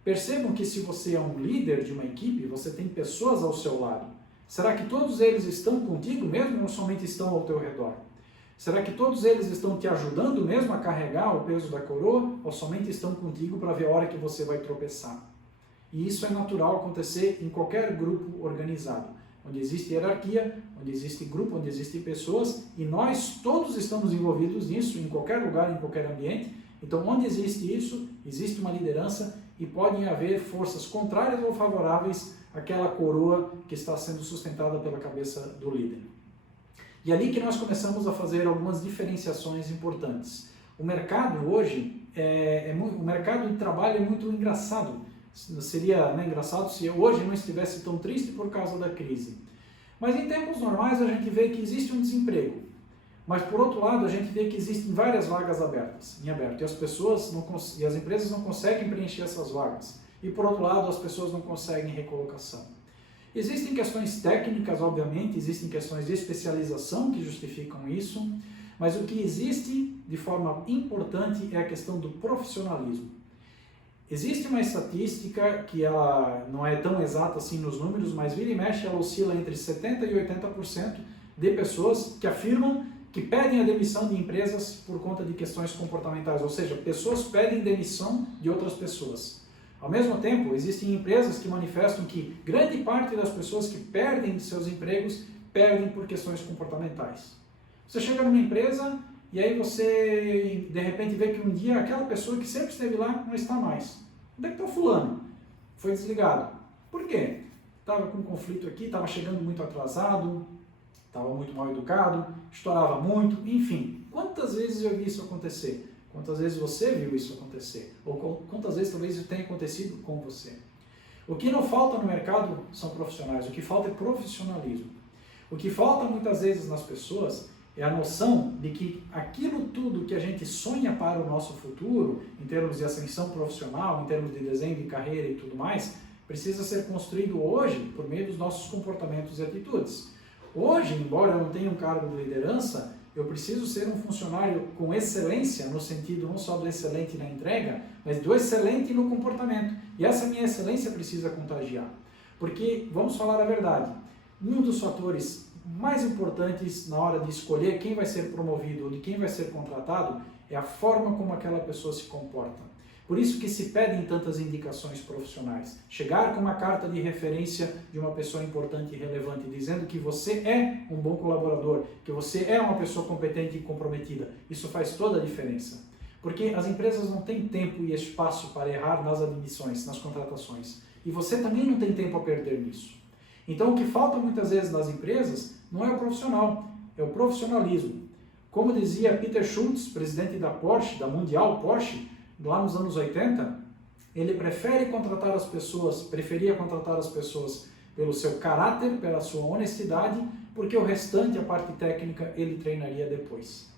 Percebam que se você é um líder de uma equipe, você tem pessoas ao seu lado. Será que todos eles estão contigo mesmo ou somente estão ao teu redor? Será que todos eles estão te ajudando mesmo a carregar o peso da coroa ou somente estão contigo para ver a hora que você vai tropeçar? E isso é natural acontecer em qualquer grupo organizado, onde existe hierarquia, onde existe grupo, onde existem pessoas, e nós todos estamos envolvidos nisso, em qualquer lugar, em qualquer ambiente. Então, onde existe isso, existe uma liderança e podem haver forças contrárias ou favoráveis àquela coroa que está sendo sustentada pela cabeça do líder. E ali que nós começamos a fazer algumas diferenciações importantes. O mercado hoje, o mercado de trabalho é muito engraçado. Seria, né, engraçado se hoje não estivesse tão triste por causa da crise. Mas em tempos normais a gente vê que existe um desemprego. Mas por outro lado, a gente vê que existem várias vagas abertas, em aberto, e as pessoas e as empresas não conseguem preencher essas vagas. E por outro lado, as pessoas não conseguem recolocação. Existem questões técnicas, obviamente, existem questões de especialização que justificam isso, mas o que existe de forma importante é a questão do profissionalismo. Existe uma estatística que ela não é tão exata assim nos números, mas vira e mexe ela oscila entre 70% e 80% de pessoas que afirmam que pedem a demissão de empresas por conta de questões comportamentais, ou seja, pessoas pedem demissão de outras pessoas. Ao mesmo tempo, existem empresas que manifestam que grande parte das pessoas que perdem seus empregos perdem por questões comportamentais. Você chega numa empresa e aí você de repente vê que um dia aquela pessoa que sempre esteve lá não está mais. Onde é que está o fulano? Foi desligado. Por quê? Estava com um conflito aqui, estava chegando muito atrasado, estava muito mal educado, estourava muito, enfim. Quantas vezes eu vi isso acontecer? Quantas vezes você viu isso acontecer? Ou quantas vezes talvez isso tenha acontecido com você? O que não falta no mercado são profissionais, o que falta é profissionalismo. O que falta muitas vezes nas pessoas é a noção de que aquilo tudo que a gente sonha para o nosso futuro, em termos de ascensão profissional, em termos de desenho de carreira e tudo mais, precisa ser construído hoje por meio dos nossos comportamentos e atitudes. Hoje, embora eu não tenha um cargo de liderança, eu preciso ser um funcionário com excelência, no sentido não só do excelente na entrega, mas do excelente no comportamento. E essa minha excelência precisa contagiar. Porque, vamos falar a verdade, um dos fatores mais importantes na hora de escolher quem vai ser promovido ou de quem vai ser contratado é a forma como aquela pessoa se comporta. Por isso que se pedem tantas indicações profissionais. Chegar com uma carta de referência de uma pessoa importante e relevante, dizendo que você é um bom colaborador, que você é uma pessoa competente e comprometida. Isso faz toda a diferença. Porque as empresas não têm tempo e espaço para errar nas admissões, nas contratações. E você também não tem tempo a perder nisso. Então o que falta muitas vezes nas empresas não é o profissional, é o profissionalismo. Como dizia Peter Schultz, presidente da Porsche, da Mundial Porsche, lá nos anos 80, ele preferia contratar as pessoas pelo seu caráter, pela sua honestidade, porque o restante, a parte técnica, ele treinaria depois.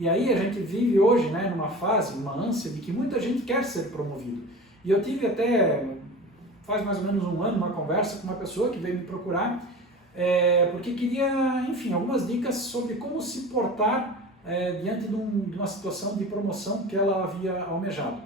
E aí a gente vive hoje, numa fase, numa ânsia de que muita gente quer ser promovido. E eu tive até, faz mais ou menos um ano, uma conversa com uma pessoa que veio me procurar, porque queria, enfim, algumas dicas sobre como se portar diante de uma situação de promoção que ela havia almejado.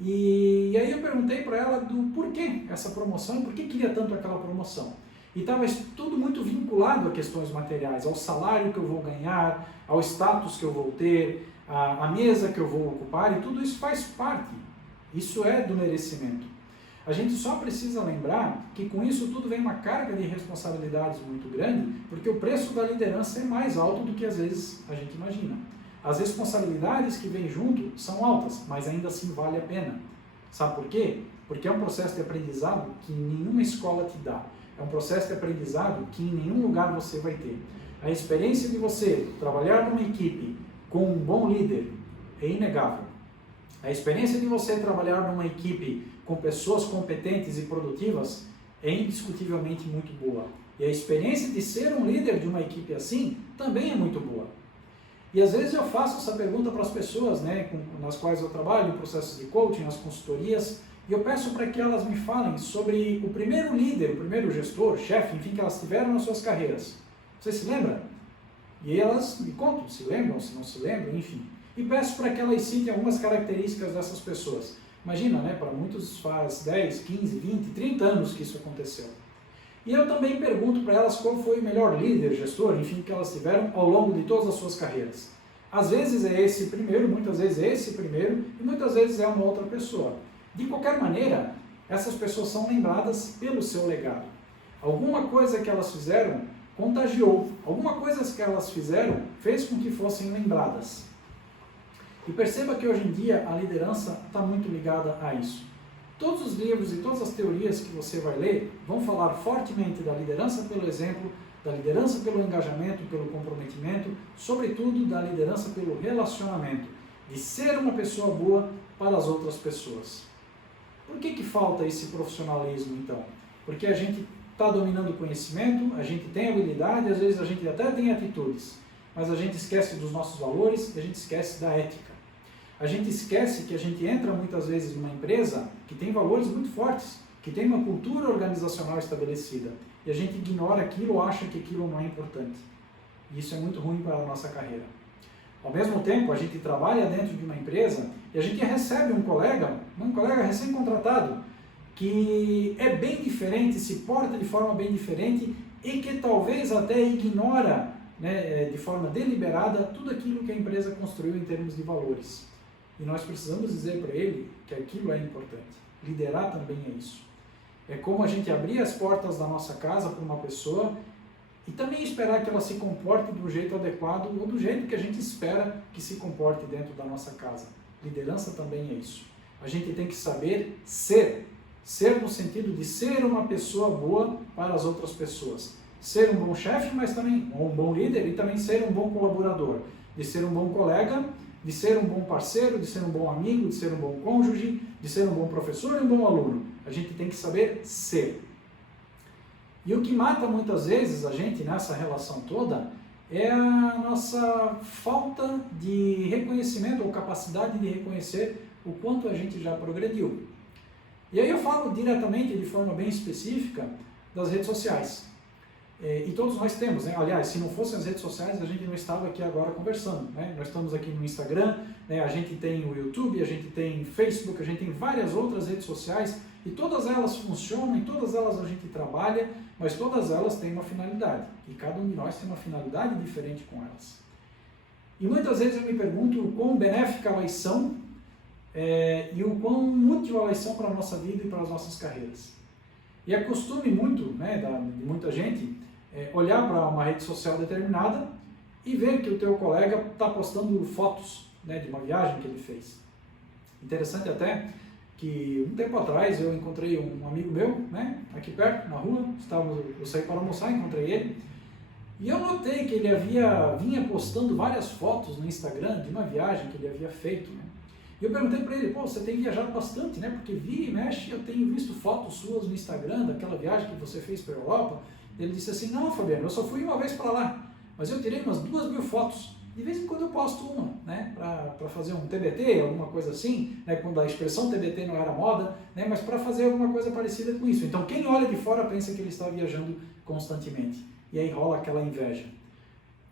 E aí eu perguntei para ela do porquê essa promoção, por que queria tanto aquela promoção. E estava tudo muito vinculado a questões materiais, ao salário que eu vou ganhar, ao status que eu vou ter, à mesa que eu vou ocupar, e tudo isso faz parte, isso é do merecimento. A gente só precisa lembrar que com isso tudo vem uma carga de responsabilidades muito grande, porque o preço da liderança é mais alto do que às vezes a gente imagina. As responsabilidades que vêm junto são altas, mas ainda assim vale a pena. Sabe por quê? Porque é um processo de aprendizado que nenhuma escola te dá. É um processo de aprendizado que em nenhum lugar você vai ter. A experiência de você trabalhar numa equipe com um bom líder é inegável. A experiência de você trabalhar numa equipe com pessoas competentes e produtivas é indiscutivelmente muito boa. E a experiência de ser um líder de uma equipe assim também é muito boa. E às vezes eu faço essa pergunta para as pessoas, nas quais eu trabalho, em processos de coaching, nas consultorias, e eu peço para que elas me falem sobre o primeiro líder, o primeiro gestor, chefe, enfim, que elas tiveram nas suas carreiras. Você se lembra? E elas me contam se lembram, se não se lembram, enfim. E peço para que elas citem algumas características dessas pessoas. Imagina, para muitos faz 10, 15, 20, 30 anos que isso aconteceu. E eu também pergunto para elas qual foi o melhor líder, gestor, enfim, que elas tiveram ao longo de todas as suas carreiras. Às vezes é esse primeiro, muitas vezes é esse primeiro, e muitas vezes é uma outra pessoa. De qualquer maneira, essas pessoas são lembradas pelo seu legado. Alguma coisa que elas fizeram contagiou, alguma coisa que elas fizeram fez com que fossem lembradas. E perceba que hoje em dia a liderança está muito ligada a isso. Todos os livros e todas as teorias que você vai ler vão falar fortemente da liderança pelo exemplo, da liderança pelo engajamento, pelo comprometimento, sobretudo da liderança pelo relacionamento, de ser uma pessoa boa para as outras pessoas. Por que falta esse profissionalismo então? Porque a gente está dominando o conhecimento, a gente tem habilidade, às vezes a gente até tem atitudes, mas a gente esquece dos nossos valores e a gente esquece da ética. A gente esquece que a gente entra muitas vezes numa empresa que tem valores muito fortes, que tem uma cultura organizacional estabelecida, e a gente ignora aquilo ou acha que aquilo não é importante. E isso é muito ruim para a nossa carreira. Ao mesmo tempo, a gente trabalha dentro de uma empresa e a gente recebe um colega recém-contratado, que é bem diferente, se porta de forma bem diferente e que talvez até ignora, né, de forma deliberada tudo aquilo que a empresa construiu em termos de valores. E nós precisamos dizer para ele que aquilo é importante. Liderar também é isso. É como a gente abrir as portas da nossa casa para uma pessoa e também esperar que ela se comporte do jeito adequado ou do jeito que a gente espera que se comporte dentro da nossa casa. Liderança também é isso. A gente tem que saber ser. Ser no sentido de ser uma pessoa boa para as outras pessoas. Ser um bom chefe, mas também um bom líder e também ser um bom colaborador. De ser um bom colega, de ser um bom parceiro, de ser um bom amigo, de ser um bom cônjuge, de ser um bom professor e um bom aluno. A gente tem que saber ser. E o que mata muitas vezes a gente nessa relação toda é a nossa falta de reconhecimento ou capacidade de reconhecer o quanto a gente já progrediu. E aí eu falo diretamente, de forma bem específica, das redes sociais. E todos nós temos, né? Aliás, se não fossem as redes sociais, a gente não estava aqui agora conversando, né? Nós estamos aqui no Instagram, né? A gente tem o YouTube, a gente tem Facebook, a gente tem várias outras redes sociais e todas elas funcionam, e todas elas a gente trabalha, mas todas elas têm uma finalidade e cada um de nós tem uma finalidade diferente com elas. E muitas vezes eu me pergunto o quão benéfica elas são e o quão útil elas são para a nossa vida e para as nossas carreiras. E é costume muito, né, de muita gente olhar para uma rede social determinada e ver que o teu colega está postando fotos, né, de uma viagem que ele fez. Interessante até que um tempo atrás eu encontrei um amigo meu, né, aqui perto, na rua, eu saí para almoçar, encontrei ele, e eu notei que ele vinha postando várias fotos no Instagram de uma viagem que ele havia feito, né? E eu perguntei para ele, pô, você tem viajado bastante, né? Porque vira e mexe, eu tenho visto fotos suas no Instagram daquela viagem que você fez para a Europa. Ele disse assim, não, Fabiano, eu só fui uma vez para lá, mas eu tirei umas 2.000 fotos. De vez em quando eu posto uma, né? Para fazer um TBT, alguma coisa assim, né? Quando a expressão TBT não era moda, né? Mas para fazer alguma coisa parecida com isso. Então quem olha de fora pensa que ele está viajando constantemente. E aí rola aquela inveja,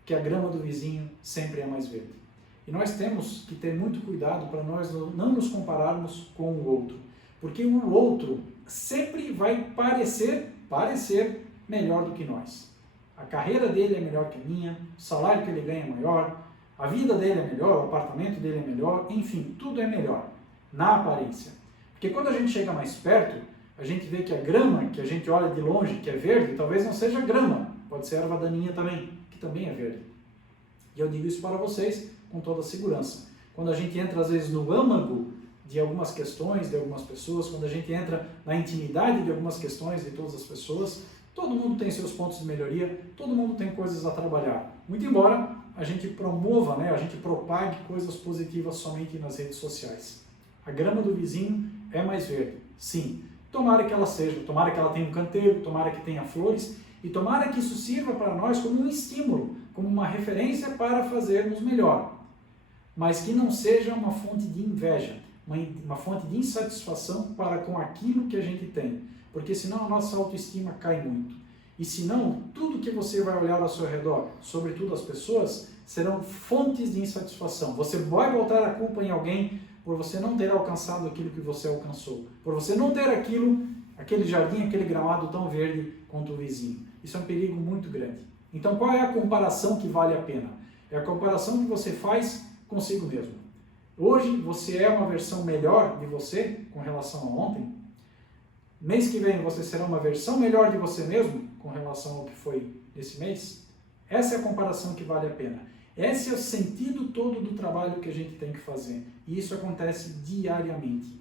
que a grama do vizinho sempre é mais verde. E nós temos que ter muito cuidado para nós não nos compararmos com o outro. Porque o outro sempre vai parecer melhor do que nós. A carreira dele é melhor que a minha, o salário que ele ganha é maior, a vida dele é melhor, o apartamento dele é melhor, enfim, tudo é melhor, na aparência. Porque quando a gente chega mais perto, a gente vê que a grama que a gente olha de longe, que é verde, talvez não seja grama, pode ser erva daninha também, que também é verde. E eu digo isso para vocês com toda segurança. Quando a gente entra, às vezes, no âmago de algumas questões, de algumas pessoas, quando a gente entra na intimidade de algumas questões de todas as pessoas, todo mundo tem seus pontos de melhoria, todo mundo tem coisas a trabalhar. Muito embora a gente promova, né, a gente propague coisas positivas somente nas redes sociais. A grama do vizinho é mais verde, sim. Tomara que ela seja, tomara que ela tenha um canteiro, tomara que tenha flores, e tomara que isso sirva para nós como um estímulo, como uma referência para fazermos melhor. Mas que não seja uma fonte de inveja, uma fonte de insatisfação para com aquilo que a gente tem. Porque senão a nossa autoestima cai muito. E senão, tudo que você vai olhar ao seu redor, sobretudo as pessoas, serão fontes de insatisfação. Você vai botar a culpa em alguém por você não ter alcançado aquilo que você alcançou. Por você não ter aquele jardim, aquele gramado tão verde quanto o vizinho. Isso é um perigo muito grande. Então, qual é a comparação que vale a pena? É a comparação que você faz consigo mesmo. Hoje, você é uma versão melhor de você com relação a ontem. Mês que vem, você será uma versão melhor de você mesmo com relação ao que foi nesse mês. Essa é a comparação que vale a pena. Esse é o sentido todo do trabalho que a gente tem que fazer. E isso acontece diariamente.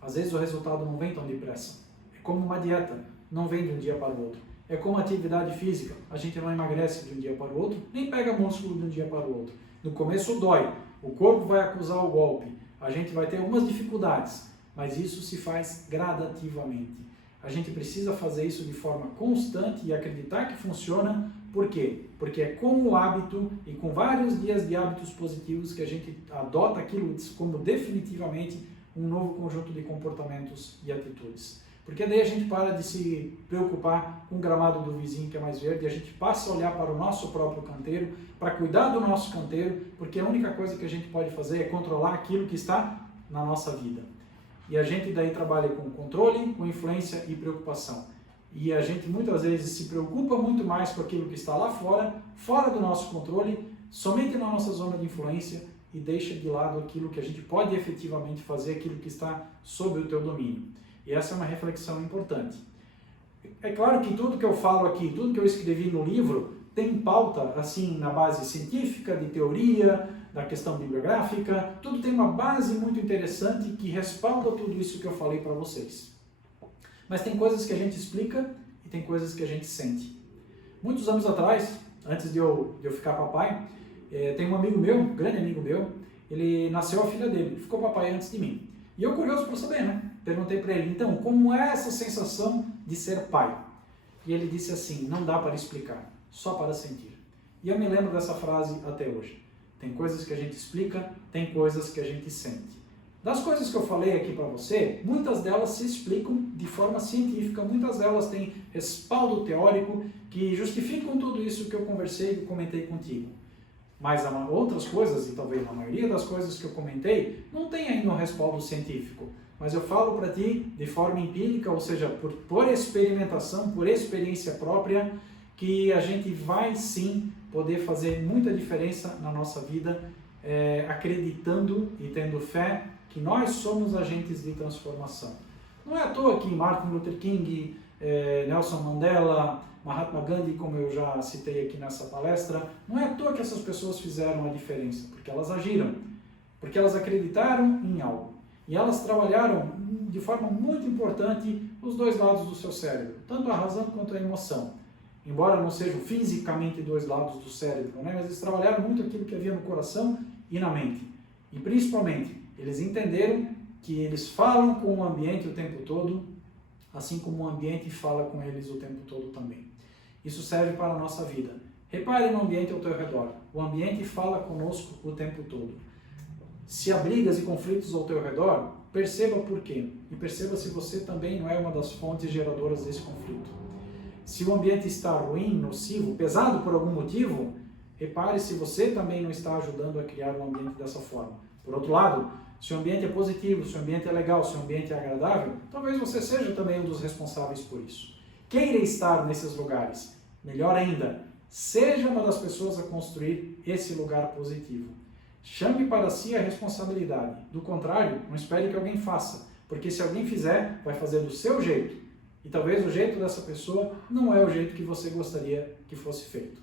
Às vezes o resultado não vem tão depressa. É como uma dieta, não vem de um dia para o outro. É como atividade física, a gente não emagrece de um dia para o outro, nem pega músculo de um dia para o outro. No começo dói, o corpo vai acusar o golpe, a gente vai ter algumas dificuldades, mas isso se faz gradativamente. A gente precisa fazer isso de forma constante e acreditar que funciona Por quê? Porque é com o hábito e com vários dias de hábitos positivos que a gente adota aquilo como definitivamente um novo conjunto de comportamentos e atitudes. Porque daí a gente para de se preocupar com o gramado do vizinho que é mais verde, e a gente passa a olhar para o nosso próprio canteiro, para cuidar do nosso canteiro, porque a única coisa que a gente pode fazer é controlar aquilo que está na nossa vida. E a gente daí trabalha com controle, com influência e preocupação. E a gente muitas vezes se preocupa muito mais com aquilo que está lá fora, fora do nosso controle, somente na nossa zona de influência, e deixa de lado aquilo que a gente pode efetivamente fazer, aquilo que está sob o teu domínio. E essa é uma reflexão importante. É claro que tudo que eu falo aqui, tudo que eu escrevi no livro, tem pauta assim na base científica, de teoria, da questão bibliográfica, tudo tem uma base muito interessante que respalda tudo isso que eu falei para vocês. Mas tem coisas que a gente explica e tem coisas que a gente sente. Muitos anos atrás, antes de eu ficar papai, tem um amigo meu, um grande amigo meu, ele nasceu a filha dele, ficou papai antes de mim. E eu curioso para saber, né? Perguntei para ele, então, como é essa sensação de ser pai? E ele disse assim, não dá para explicar, só para sentir. E eu me lembro dessa frase até hoje. Tem coisas que a gente explica, tem coisas que a gente sente. Das coisas que eu falei aqui para você, muitas delas se explicam de forma científica, muitas delas têm respaldo teórico que justificam tudo isso que eu conversei e comentei contigo. Mas outras coisas, e talvez a maioria das coisas que eu comentei, não tem ainda um respaldo científico. Mas eu falo para ti de forma empírica, ou seja, por experimentação, por experiência própria, que a gente vai sim poder fazer muita diferença na nossa vida, acreditando e tendo fé que nós somos agentes de transformação. Não é à toa que Martin Luther King, Nelson Mandela, Mahatma Gandhi, como eu já citei aqui nessa palestra, não é à toa que essas pessoas fizeram a diferença, porque elas agiram, porque elas acreditaram em algo. E elas trabalharam de forma muito importante os dois lados do seu cérebro, tanto a razão quanto a emoção. Embora não sejam fisicamente dois lados do cérebro, né? Mas eles trabalharam muito aquilo que havia no coração e na mente. E principalmente, eles entenderam que eles falam com o ambiente o tempo todo, assim como o ambiente fala com eles o tempo todo também. Isso serve para a nossa vida. Repare no ambiente ao teu redor. O ambiente fala conosco o tempo todo. Se há brigas e conflitos ao teu redor, perceba por quê. E perceba se você também não é uma das fontes geradoras desse conflito. Se o ambiente está ruim, nocivo, pesado por algum motivo, repare se você também não está ajudando a criar um ambiente dessa forma. Por outro lado, se o ambiente é positivo, se o ambiente é legal, se o ambiente é agradável, talvez você seja também um dos responsáveis por isso. Queira estar nesses lugares. Melhor ainda, seja uma das pessoas a construir esse lugar positivo. Chame para si a responsabilidade. Do contrário, não espere que alguém faça, porque se alguém fizer, vai fazer do seu jeito. E talvez o jeito dessa pessoa não é o jeito que você gostaria que fosse feito.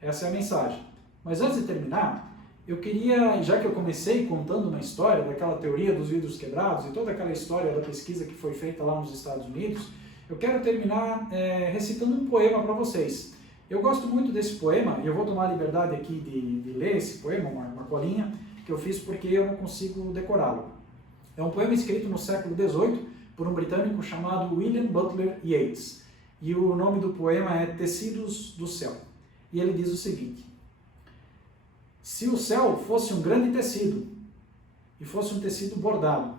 Essa é a mensagem. Mas antes de terminar, eu queria, já que eu comecei contando uma história daquela teoria dos vidros quebrados e toda aquela história da pesquisa que foi feita lá nos Estados Unidos, eu quero terminar recitando um poema para vocês. Eu gosto muito desse poema e eu vou tomar a liberdade aqui de ler esse poema, uma colinha que eu fiz porque eu não consigo decorá-lo. É um poema escrito no século XVIII por um britânico chamado William Butler Yeats. E o nome do poema é Tecidos do Céu. E ele diz o seguinte: se o céu fosse um grande tecido, e fosse um tecido bordado,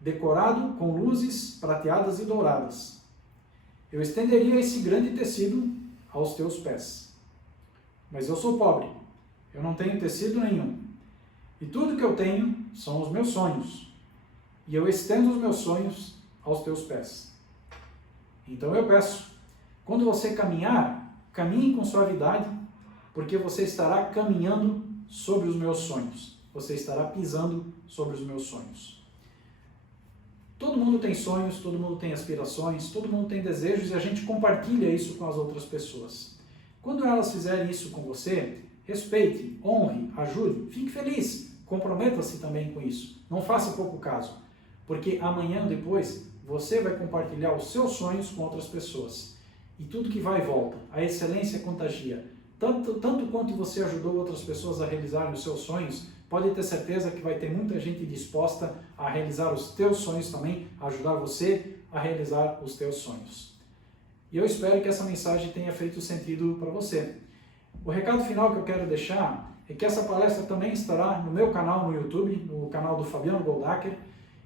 decorado com luzes prateadas e douradas, eu estenderia esse grande tecido aos teus pés. Mas eu sou pobre, eu não tenho tecido nenhum, e tudo que eu tenho são os meus sonhos, e eu estendo os meus sonhos aos teus pés. Então eu peço, quando você caminhar, caminhe com suavidade, porque você estará caminhando sobre os meus sonhos. Você estará pisando sobre os meus sonhos. Todo mundo tem sonhos, todo mundo tem aspirações, todo mundo tem desejos e a gente compartilha isso com as outras pessoas. Quando elas fizerem isso com você, respeite, honre, ajude, fique feliz, comprometa-se também com isso. Não faça pouco caso, porque amanhã ou depois você vai compartilhar os seus sonhos com outras pessoas. E tudo que vai e volta, a excelência contagia. Tanto quanto você ajudou outras pessoas a realizarem os seus sonhos, pode ter certeza que vai ter muita gente disposta a realizar os teus sonhos também, a ajudar você a realizar os teus sonhos. e eu espero que essa mensagem tenha feito sentido para você. O recado final que eu quero deixar é que essa palestra também estará no meu canal no YouTube, no canal do Fabiano Goldacker,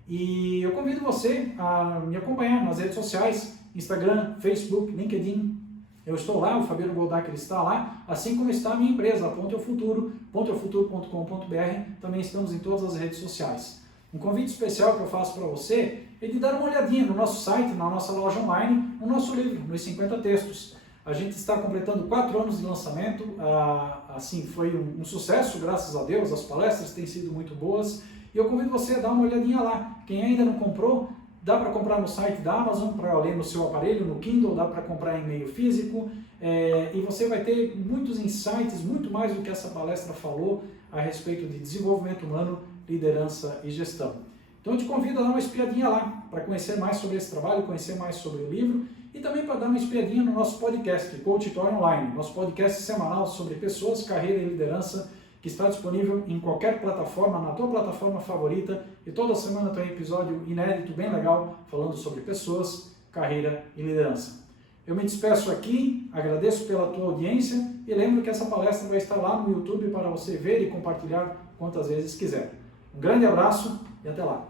e eu convido você a me acompanhar nas redes sociais, Instagram, Facebook, LinkedIn. Eu estou lá, o Fabiano Goldacker está lá, assim como está a minha empresa, a Ponte ao Futuro, ponteaofuturo.com.br, também estamos em todas as redes sociais. Um convite especial que eu faço para você é de dar uma olhadinha no nosso site, na nossa loja online, no nosso livro, nos 50 textos. A gente está completando 4 anos de lançamento, assim, foi um sucesso, graças a Deus, as palestras têm sido muito boas, e eu convido você a dar uma olhadinha lá. Quem ainda não comprou, dá para comprar no site da Amazon, para ler no seu aparelho, no Kindle, dá para comprar em meio físico, e você vai ter muitos insights, muito mais do que essa palestra falou, a respeito de desenvolvimento humano, liderança e gestão. Então eu te convido a dar uma espiadinha lá, para conhecer mais sobre esse trabalho, conhecer mais sobre o livro, e também para dar uma espiadinha no nosso podcast, Coach Tutor Online, nosso podcast semanal sobre pessoas, carreira e liderança, que está disponível em qualquer plataforma, na tua plataforma favorita, e toda semana tem um episódio inédito, bem legal, falando sobre pessoas, carreira e liderança. Eu me despeço aqui, agradeço pela tua audiência e lembro que essa palestra vai estar lá no YouTube para você ver e compartilhar quantas vezes quiser. Um grande abraço e até lá!